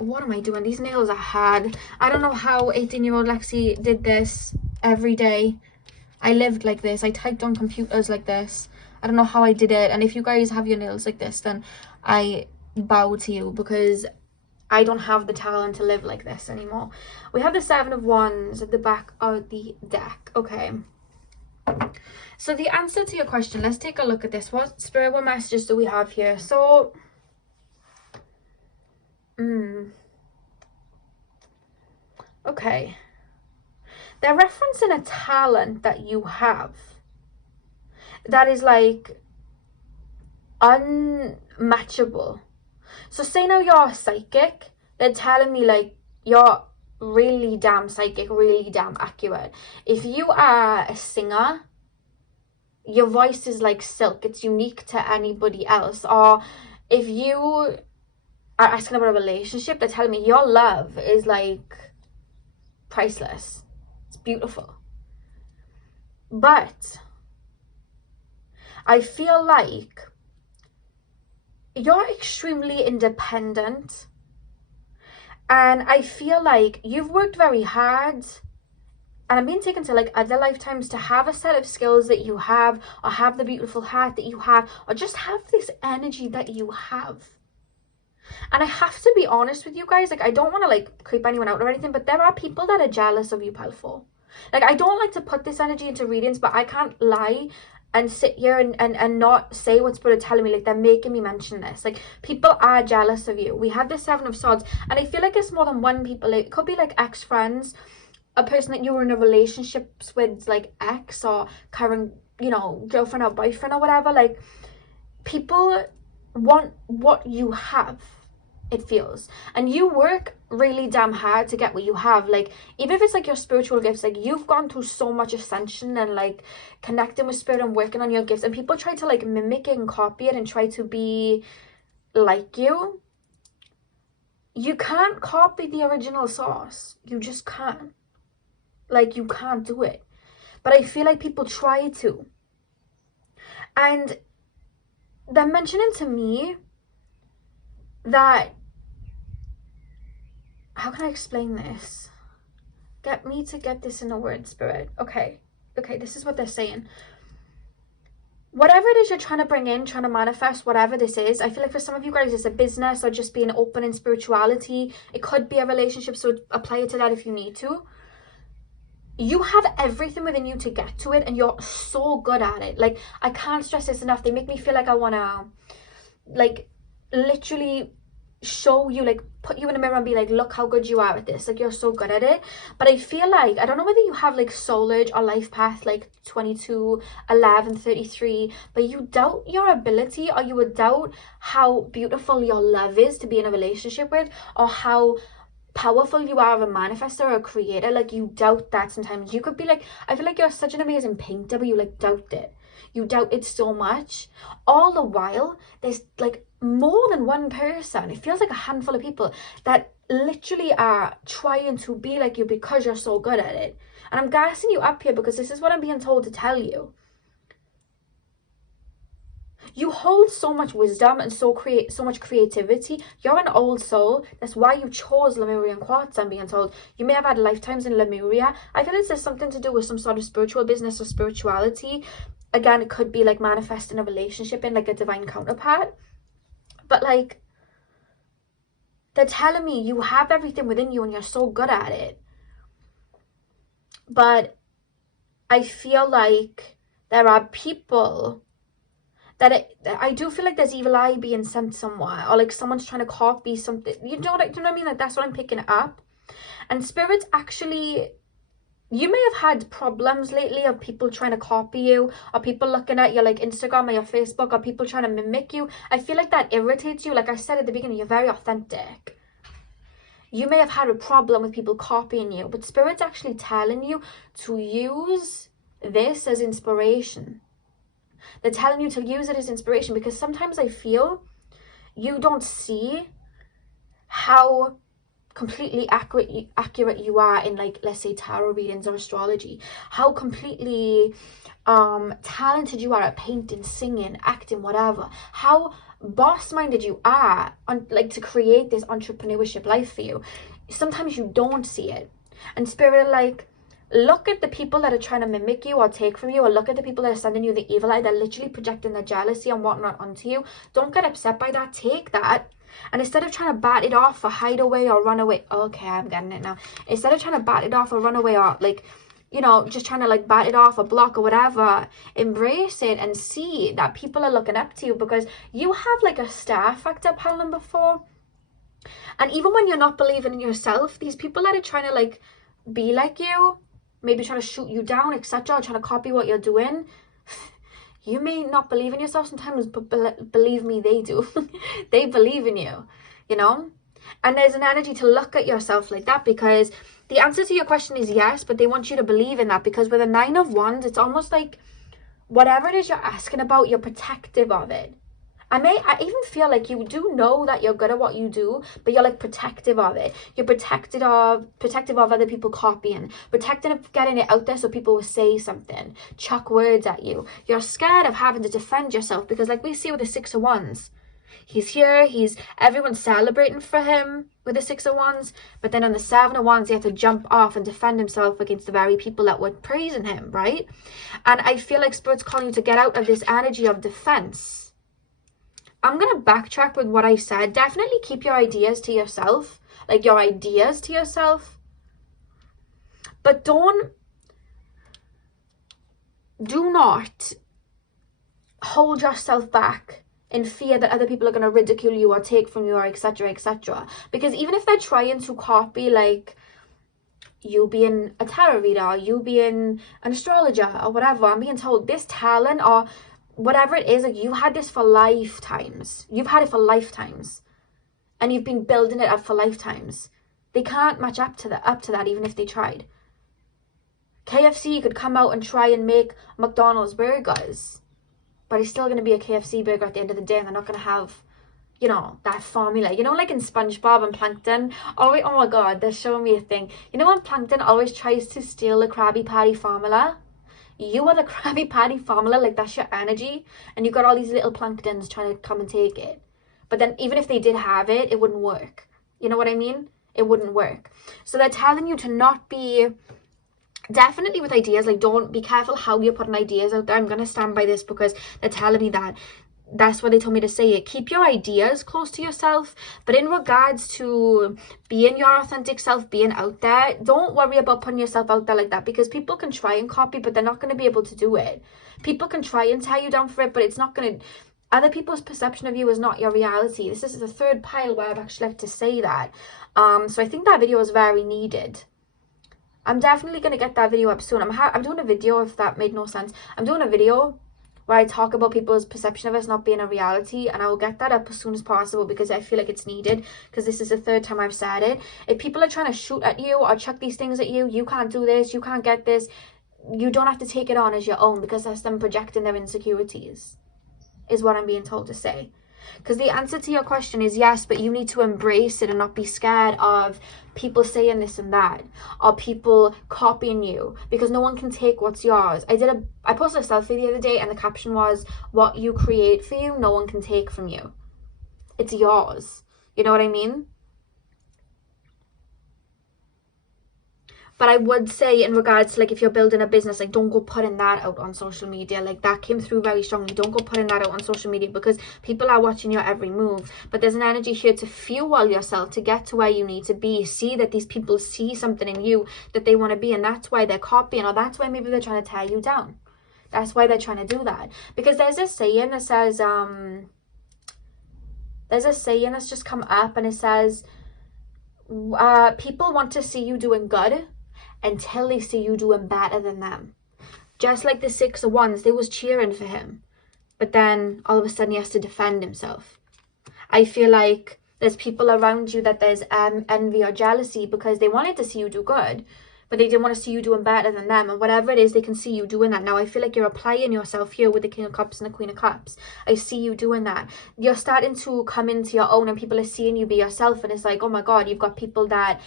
What am I doing? These nails are hard. I don't know how 18-year-old Lexi did this every day. I lived like this. I typed on computers like this. I don't know how I did it. And if you guys have your nails like this, then I bow to you, because I don't have the talent to live like this anymore. We have the 7 of Wands at the back of the deck. Okay. So the answer to your question, let's take a look at this. What spirit, what messages do we have here? So, okay. They're referencing a talent that you have that is like unmatchable. So say now you're psychic, they're telling me like you're really damn psychic, really damn accurate. If you are a singer, your voice is like silk, it's unique to anybody else. Or if you are asking about a relationship, they're telling me your love is like priceless, it's beautiful. But I feel like you're extremely independent, And I feel like you've worked very hard, and I'm being taken to like other lifetimes to have a set of skills that you have, or have the beautiful heart that you have, or just have this energy that you have. And I have to be honest with you guys, like I don't want to like creep anyone out or anything, but there are people that are jealous of you, powerful. Like I don't like to put this energy into readings, but I can't lie and sit here and not say what Spirit is telling me. Like they're making me mention this. Like people are jealous of you. We have this Seven of Swords, and I feel like it's more than one people. Like, it could be like ex-friends, a person that you were in a relationship with, like ex or current, you know, girlfriend or boyfriend or whatever. Like people want what you have, it feels, and you work really damn hard to get what you have. Like even if it's like your spiritual gifts, like you've gone through so much ascension and like connecting with Spirit and working on your gifts, and people try to like mimic it and copy it and try to be like you. You can't copy the original source. You just can't. Like you can't do it. But I feel like people try to, and they're mentioning to me that, how can I explain this? Get me to get this in a word, Spirit. Okay, this is what they're saying. Whatever it is you're trying to bring in, trying to manifest, whatever this is, I feel like for some of you guys it's a business or just being open in spirituality. It could be a relationship, so apply it to that if you need to. You have everything within you to get to it, and you're so good at it. Like I can't stress this enough. They make me feel like I want to like literally show you, like put you in a mirror and be like, look how good you are at this. Like you're so good at it. But I feel like, I don't know whether you have like soul urge or life path like 22, 11, 33, but you doubt your ability, or you would doubt how beautiful your love is to be in a relationship with, or how powerful you are of a manifestor or a creator. Like you doubt that sometimes. You could be like, I feel like you're such an amazing painter, but you like doubt it. You doubt it so much. All the while there's like more than one person, it feels like a handful of people that literally are trying to be like you because you're so good at it. And I'm gassing you up here because this is what I'm being told to tell you. You hold so much wisdom and so much creativity. You're an old soul. That's why you chose Lemurian quartz, I'm being told. You may have had lifetimes in Lemuria. I feel it's something to do with some sort of spiritual business or spirituality. Again, it could be like manifesting a relationship in like a divine counterpart. But like, they're telling me you have everything within you and you're so good at it. But I feel like there are people that I do feel like there's evil eye being sent somewhere, or like someone's trying to copy something. You know what I mean? Like that's what I'm picking up. And Spirit's actually, you may have had problems lately of people trying to copy you, or people looking at your like Instagram or your Facebook, or people trying to mimic you. I feel like that irritates you. Like I said at the beginning, you're very authentic. You may have had a problem with people copying you, but Spirit's actually telling you to use this as inspiration. They're telling you to use it as inspiration, because sometimes I feel you don't see how completely accurate you are in, like, let's say tarot readings or astrology, how completely talented you are at painting, singing, acting, whatever, how boss-minded you are on like to create this entrepreneurship life for you. Sometimes you don't see it, and Spirit like, look at the people that are trying to mimic you or take from you, or look at the people that are sending you the evil eye. They're literally projecting their jealousy and whatnot onto you. Don't get upset by that. Take that, and instead of trying to bat it off or hide away or run away, okay, I'm getting it now. Instead of trying to bat it off or run away, or like, you know, just trying to like bat it off or block or whatever, embrace it and see that people are looking up to you, because you have like a star factor, pal number 4. And even when you're not believing in yourself, these people that are trying to like be like you, maybe trying to shoot you down, etc., trying to copy what you're doing, you may not believe in yourself sometimes, but believe me, they do. They believe in you, you know. And there's an energy to look at yourself like that, because the answer to your question is yes, but they want you to believe in that, because with a 9 of Wands, it's almost like whatever it is you're asking about, you're protective of it. I even feel like you do know that you're good at what you do, but you're like protective of it. You're protective of other people copying, protective of getting it out there so people will say something, chuck words at you. You're scared of having to defend yourself, because like we see with the 6 of Wands, He's here, everyone's celebrating for him with the Six of Wands, but then on the Seven of Wands, he had to jump off and defend himself against the very people that were praising him, right? And I feel like Spirit's calling you to get out of this energy of defense. I'm going to backtrack with what I said. Definitely keep your ideas to yourself, like your ideas to yourself, but do not hold yourself back in fear that other people are going to ridicule you or take from you or etc, etc. Because even if they're trying to copy, like, you being a tarot reader, or you being an astrologer or whatever, I'm being told this talent or whatever it is, like, you had this for lifetimes. You've had it for lifetimes. And you've been building it up for lifetimes. They can't match up to that even if they tried. KFC could come out and try and make McDonald's burgers, but it's still going to be a KFC burger at the end of the day, and they're not going to have, you know, that formula. You know, like in SpongeBob and Plankton, oh my god, they're showing me a thing. You know when Plankton always tries to steal the Krabby Patty formula? You are the Krabby Patty formula, like that's your energy, and you got all these little Planktons trying to come and take it. But then even if they did have it, it wouldn't work. You know what I mean? It wouldn't work. So they're telling you to not be... Definitely with ideas, like, don't be careful how you're putting ideas out there. I'm going to stand by this because they're telling me that. That's what they told me to say it. Keep your ideas close to yourself. But in regards to being your authentic self, being out there, don't worry about putting yourself out there like that, because people can try and copy, but they're not going to be able to do it. People can try and tear you down for it, but it's not going to... Other people's perception of you is not your reality. This is the third pile where I've actually had to say that. So I think that video is very needed. I'm definitely going to get that video up soon. I'm doing a video, if that made no sense. I'm doing a video where I talk about people's perception of us not being a reality, and I will get that up as soon as possible because I feel like it's needed, because this is the third time I've said it. If people are trying to shoot at you or chuck these things at you, you can't do this, you can't get this, you don't have to take it on as your own, because that's them projecting their insecurities, is what I'm being told to say. Because the answer to your question is yes, but you need to embrace it and not be scared of people saying this and that, or people copying you, because no one can take what's yours. I posted a selfie the other day, and the caption was, what you create for you, no one can take from you. It's yours. You know what I mean? But I would say, in regards to, like, if you're building a business, like, don't go putting that out on social media. Like, that came through very strongly. Don't go putting that out on social media, because people are watching your every move. But there's an energy here to fuel yourself to get to where you need to be. See that these people see something in you that they want to be, and that's why they're copying, or that's why maybe they're trying to tear you down. That's why they're trying to do that. Because there's a saying that says, there's a saying that's just come up, and it says, people want to see you doing good until they see you doing better than them. Just like the Six of Wands, they was cheering for him, but then all of a sudden he has to defend himself. I feel like there's people around you that there's envy or jealousy, because they wanted to see you do good, but they didn't want to see you doing better than them, and whatever it is, they can see you doing that. Now I feel like you're applying yourself here with the King of Cups and the Queen of Cups. I see you doing that. You're starting to come into your own, and people are seeing you be yourself, and it's like, oh my god, you've got people that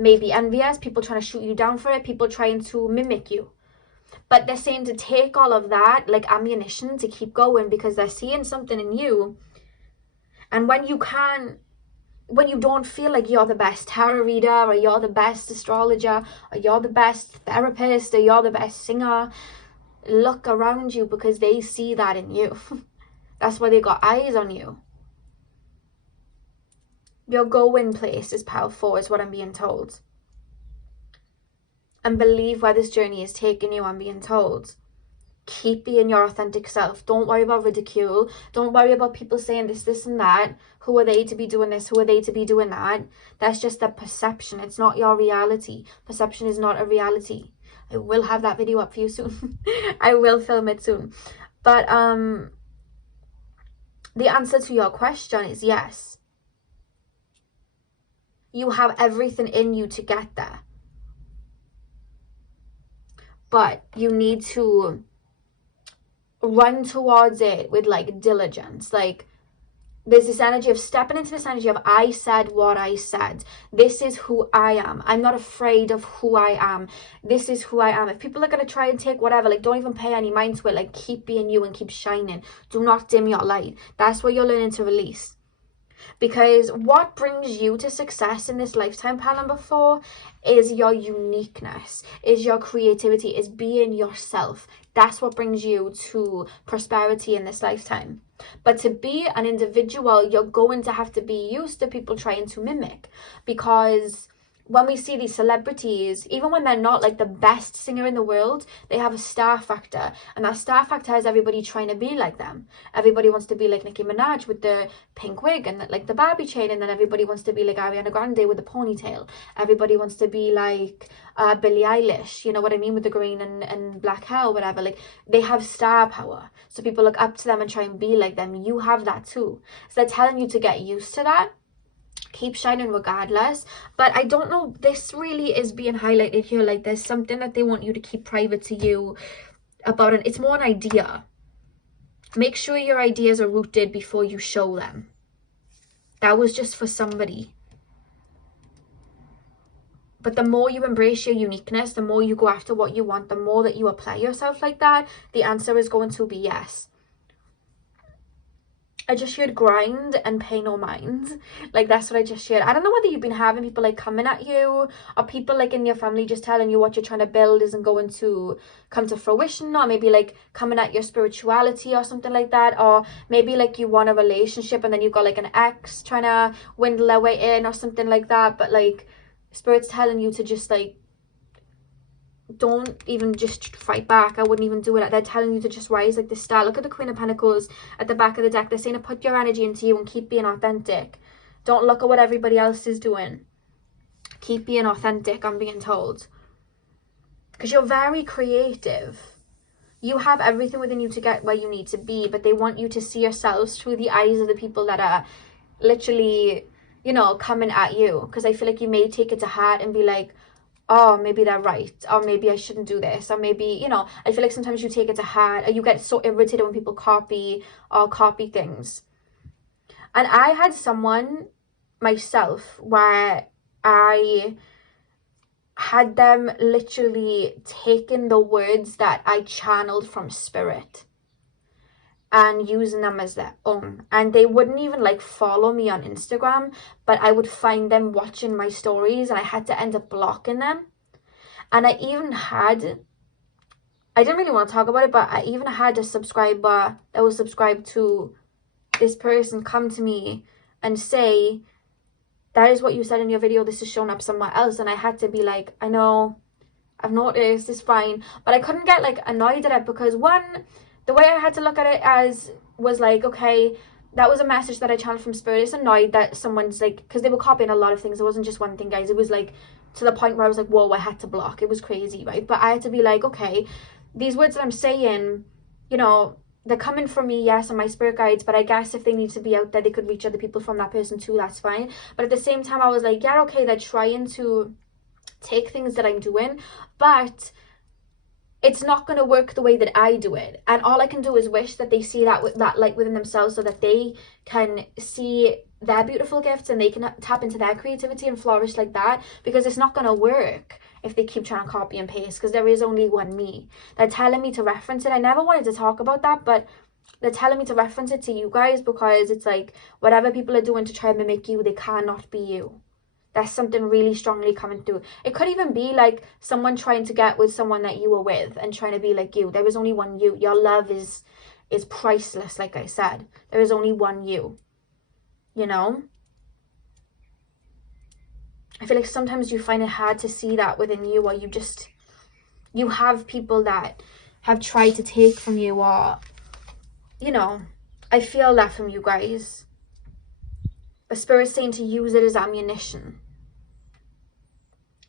maybe envious, people trying to shoot you down for it, people trying to mimic you, but they're saying to take all of that like ammunition to keep going, because they're seeing something in you. And when you don't feel like you're the best tarot reader, or you're the best astrologer, or you're the best therapist, or you're the best singer, look around you, because they see that in you. That's why they got eyes on you. Your going place is powerful, is what I'm being told. And believe where this journey is taking you, I'm being told. Keep being your authentic self. Don't worry about ridicule. Don't worry about people saying this, and that. Who are they to be doing this? Who are they to be doing that? That's just their perception. It's not your reality. Perception is not a reality. I will have that video up for you soon. I will film it soon. But the answer to your question is yes. You have everything in you to get there. But you need to run towards it with, like, diligence. Like, there's this energy of stepping into this energy of I said what I said. This is who I am. I'm not afraid of who I am. This is who I am. If people are going to try and take whatever, like, don't even pay any mind to it. Like, keep being you and keep shining. Do not dim your light. That's what you're learning to release. Because what brings you to success in this lifetime, pal number 4, is your uniqueness, is your creativity, is being yourself. That's what brings you to prosperity in this lifetime. But to be an individual, you're going to have to be used to people trying to mimic. Because when we see these celebrities, even when they're not like the best singer in the world, they have a star factor. And that star factor has everybody trying to be like them. Everybody wants to be like Nicki Minaj with the pink wig and like the Barbie chain. And then everybody wants to be like Ariana Grande with the ponytail. Everybody wants to be like Billie Eilish, you know what I mean, with the green and black hair or whatever. Like, they have star power. So people look up to them and try and be like them. You have that too. So they're telling you to get used to that. Keep shining regardless. But I don't know, this really is being highlighted here, like there's something that they want you to keep private to you about it. It's more an idea. Make sure your ideas are rooted before you show them. That was just for somebody. But the more you embrace your uniqueness, the more you go after what you want, the more that you apply yourself like that, the answer is going to be yes. I just heard grind and pay no mind. Like, that's what I just heard. I don't know whether you've been having people like coming at you, or people like in your family just telling you what you're trying to build isn't going to come to fruition, or maybe like coming at your spirituality or something like that, or maybe like you want a relationship and then you've got like an ex trying to windle their way in or something like that. But like, Spirit's telling you to just like, don't even just fight back. I wouldn't even do it. They're telling you to just rise like the star. Look at the Queen of Pentacles at the back of the deck. They're saying to put your energy into you and keep being authentic. Don't look at what everybody else is doing. Keep being authentic, I'm being told. Because you're very creative. You have everything within you to get where you need to be, but they want you to see yourselves through the eyes of the people that are literally, you know, coming at you. Because I feel like you may take it to heart and be like, oh, maybe they're right, or maybe I shouldn't do this, or maybe, you know, I feel like sometimes you take it to heart, or you get so irritated when people copy things. And I had someone myself where I had them literally taking the words that I channeled from Spirit and using them as their own. And they wouldn't even like follow me on Instagram, but I would find them watching my stories and I had to end up blocking them. And I even had, I didn't really want to talk about it, but I even had a subscriber that was subscribed to this person come to me and say, that is what you said in your video, this is showing up somewhere else. And I had to be like, I know, I've noticed, it's fine. But I couldn't get like annoyed at it, because one, the way I had to look at it as was like, okay, that was a message that I channeled from Spirit. It's annoyed that someone's like, because they were copying a lot of things. It wasn't just one thing, guys. It was like to the point where I was like, whoa, I had to block. It was crazy, right? But I had to be like, okay, these words that I'm saying, you know, they're coming from me, yes, and my spirit guides, but I guess if they need to be out there, they could reach other people from that person too, that's fine. But at the same time, I was like, yeah, okay, they're trying to take things that I'm doing, but it's not going to work the way that I do it. And all I can do is wish that they see that light within themselves, so that they can see their beautiful gifts and they can tap into their creativity and flourish like that. Because it's not going to work if they keep trying to copy and paste, because there is only one me. They're telling me to reference it. I never wanted to talk about that, but they're telling me to reference it to you guys, because it's like whatever people are doing to try and mimic you, they cannot be you. There's something really strongly coming through. It could even be like someone trying to get with someone that you were with and trying to be like you. There is only one you. Your love is priceless, like I said. There is only one you. You know? I feel like sometimes you find it hard to see that within you, or you have people that have tried to take from you, or, you know, I feel that from you guys. But Spirit's saying to use it as ammunition.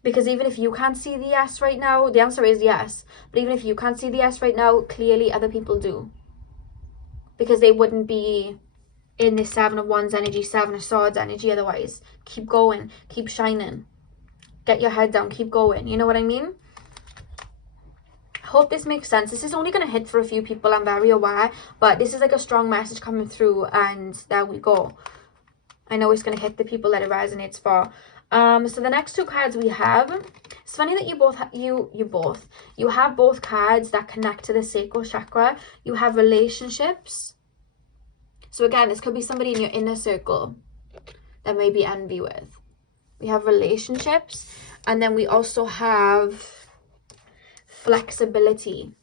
Because even if you can't see the yes right now, the answer is yes. But even if you can't see the yes right now, clearly other people do. Because they wouldn't be in this Seven of Wands energy, Seven of Swords energy otherwise. Keep going. Keep shining. Get your head down. Keep going. You know what I mean? hope this makes sense. This is only going to hit for a few people, I'm very aware, but this is like a strong message coming through, and there we go. I know it's going to hit the people that it resonates for. So the next two cards we have, it's funny that you have both cards that connect to the sacral chakra. You have relationships. So again, this could be somebody in your inner circle that may be envy with. We have relationships, and then we also have flexibility.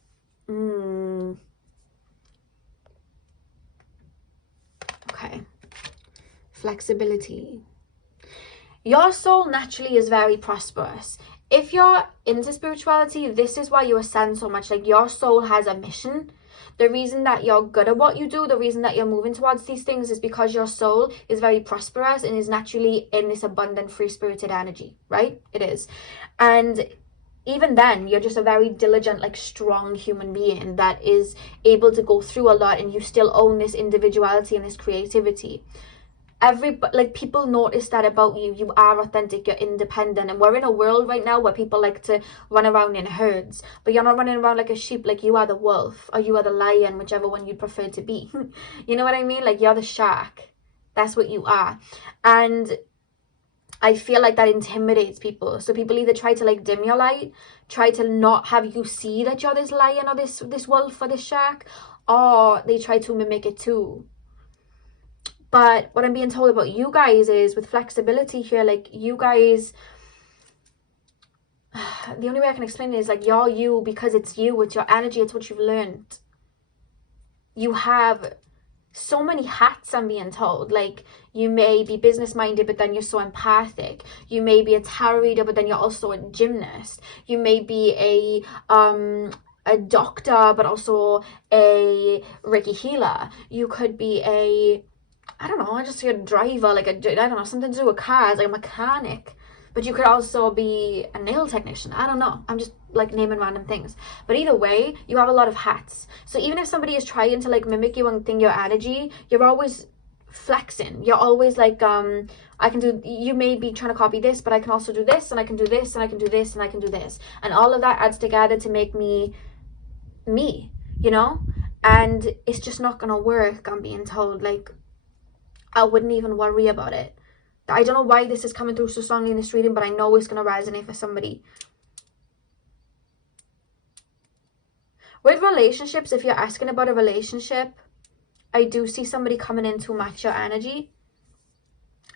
Okay. Flexibility. Your soul naturally is very prosperous. If you're into spirituality, this is why you ascend so much. Like, your soul has a mission. The reason that you're good at what you do, the reason that you're moving towards these things is because your soul is very prosperous and is naturally in this abundant, free-spirited energy, right? It is. And even then, you're just a very diligent, like, strong human being that is able to go through a lot, and you still own this individuality and this creativity. People notice that about you. You are authentic, you're independent, and we're in a world right now where people like to run around in herds, but you're not running around like a sheep. Like, you are the wolf, or you are the lion, whichever one you'd prefer to be. You know what I mean? Like, you're the shark. That's what you are. And I feel like that intimidates people. So people either try to like dim your light, try to not have you see that you're this lion or this wolf or this shark, or they try to mimic it too. But what I'm being told about you guys is, with flexibility here, like, you guys, the only way I can explain it is like, you're you because it's you, it's your energy, it's what you've learned. You have so many hats, I'm being told. Like, you may be business minded, but then you're so empathic. You may be a tarot reader, but then you're also a gymnast. You may be a doctor, but also a Reiki healer. You could be I don't know, I just see a driver, like I don't know, something to do with cars, like a mechanic. But you could also be a nail technician. I don't know. I'm just like naming random things. But either way, you have a lot of hats. So even if somebody is trying to like mimic you and think your energy, you're always flexing. You're always like, you may be trying to copy this, but I can also do this, and I can do this, and I can do this, and I can do this. And all of that adds together to make me, you know? And it's just not going to work, I'm being told. Like, I wouldn't even worry about it. I don't know why this is coming through so strongly in this reading, but I know it's going to resonate for somebody. With relationships, if you're asking about a relationship, I do see somebody coming in to match your energy.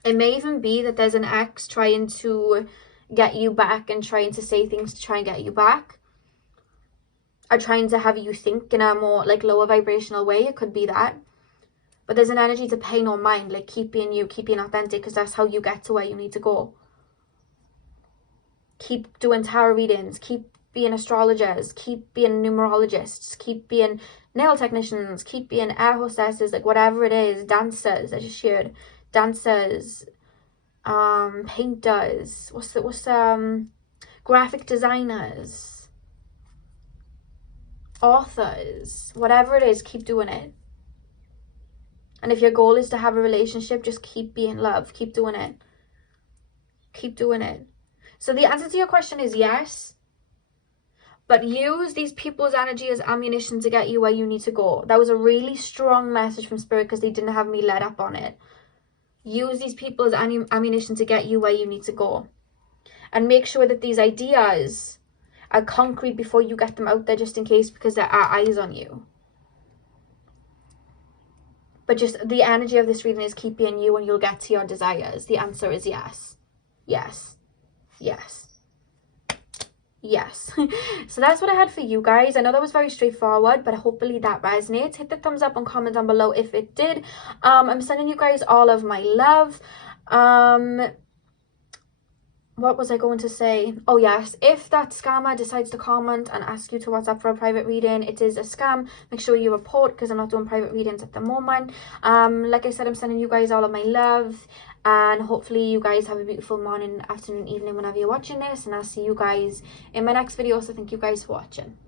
It may even be that there's an ex trying to get you back and trying to say things to try and get you back. Or trying to have you think in a more like lower vibrational way. It could be that. But there's an energy to pay no mind, like keep being you, keep being authentic, because that's how you get to where you need to go. Keep doing tarot readings, keep being astrologers, keep being numerologists, keep being nail technicians, keep being air hostesses, like whatever it is, dancers, I just shared, dancers, painters, graphic designers, authors, whatever it is, keep doing it. And if your goal is to have a relationship, just keep being love. Keep doing it. Keep doing it. So the answer to your question is yes. But use these people's energy as ammunition to get you where you need to go. That was a really strong message from Spirit because they didn't have me let up on it. Use these people as ammunition to get you where you need to go. And make sure that these ideas are concrete before you get them out there, just in case, because there are eyes on you. But just the energy of this reading is keep being you and you'll get to your desires. The answer is yes. Yes. Yes. Yes. So that's what I had for you guys. I know that was very straightforward, but hopefully that resonates. Hit the thumbs up and comment down below if it did. I'm sending you guys all of my love. What was I going to say? Oh yes, if that scammer decides to comment and ask you to WhatsApp for a private reading, it is a scam. Make sure you report, because I'm not doing private readings at the moment. Like I said, I'm sending you guys all of my love, and hopefully you guys have a beautiful morning, afternoon, evening whenever you're watching this, and I'll see you guys in my next video. So thank you guys for watching.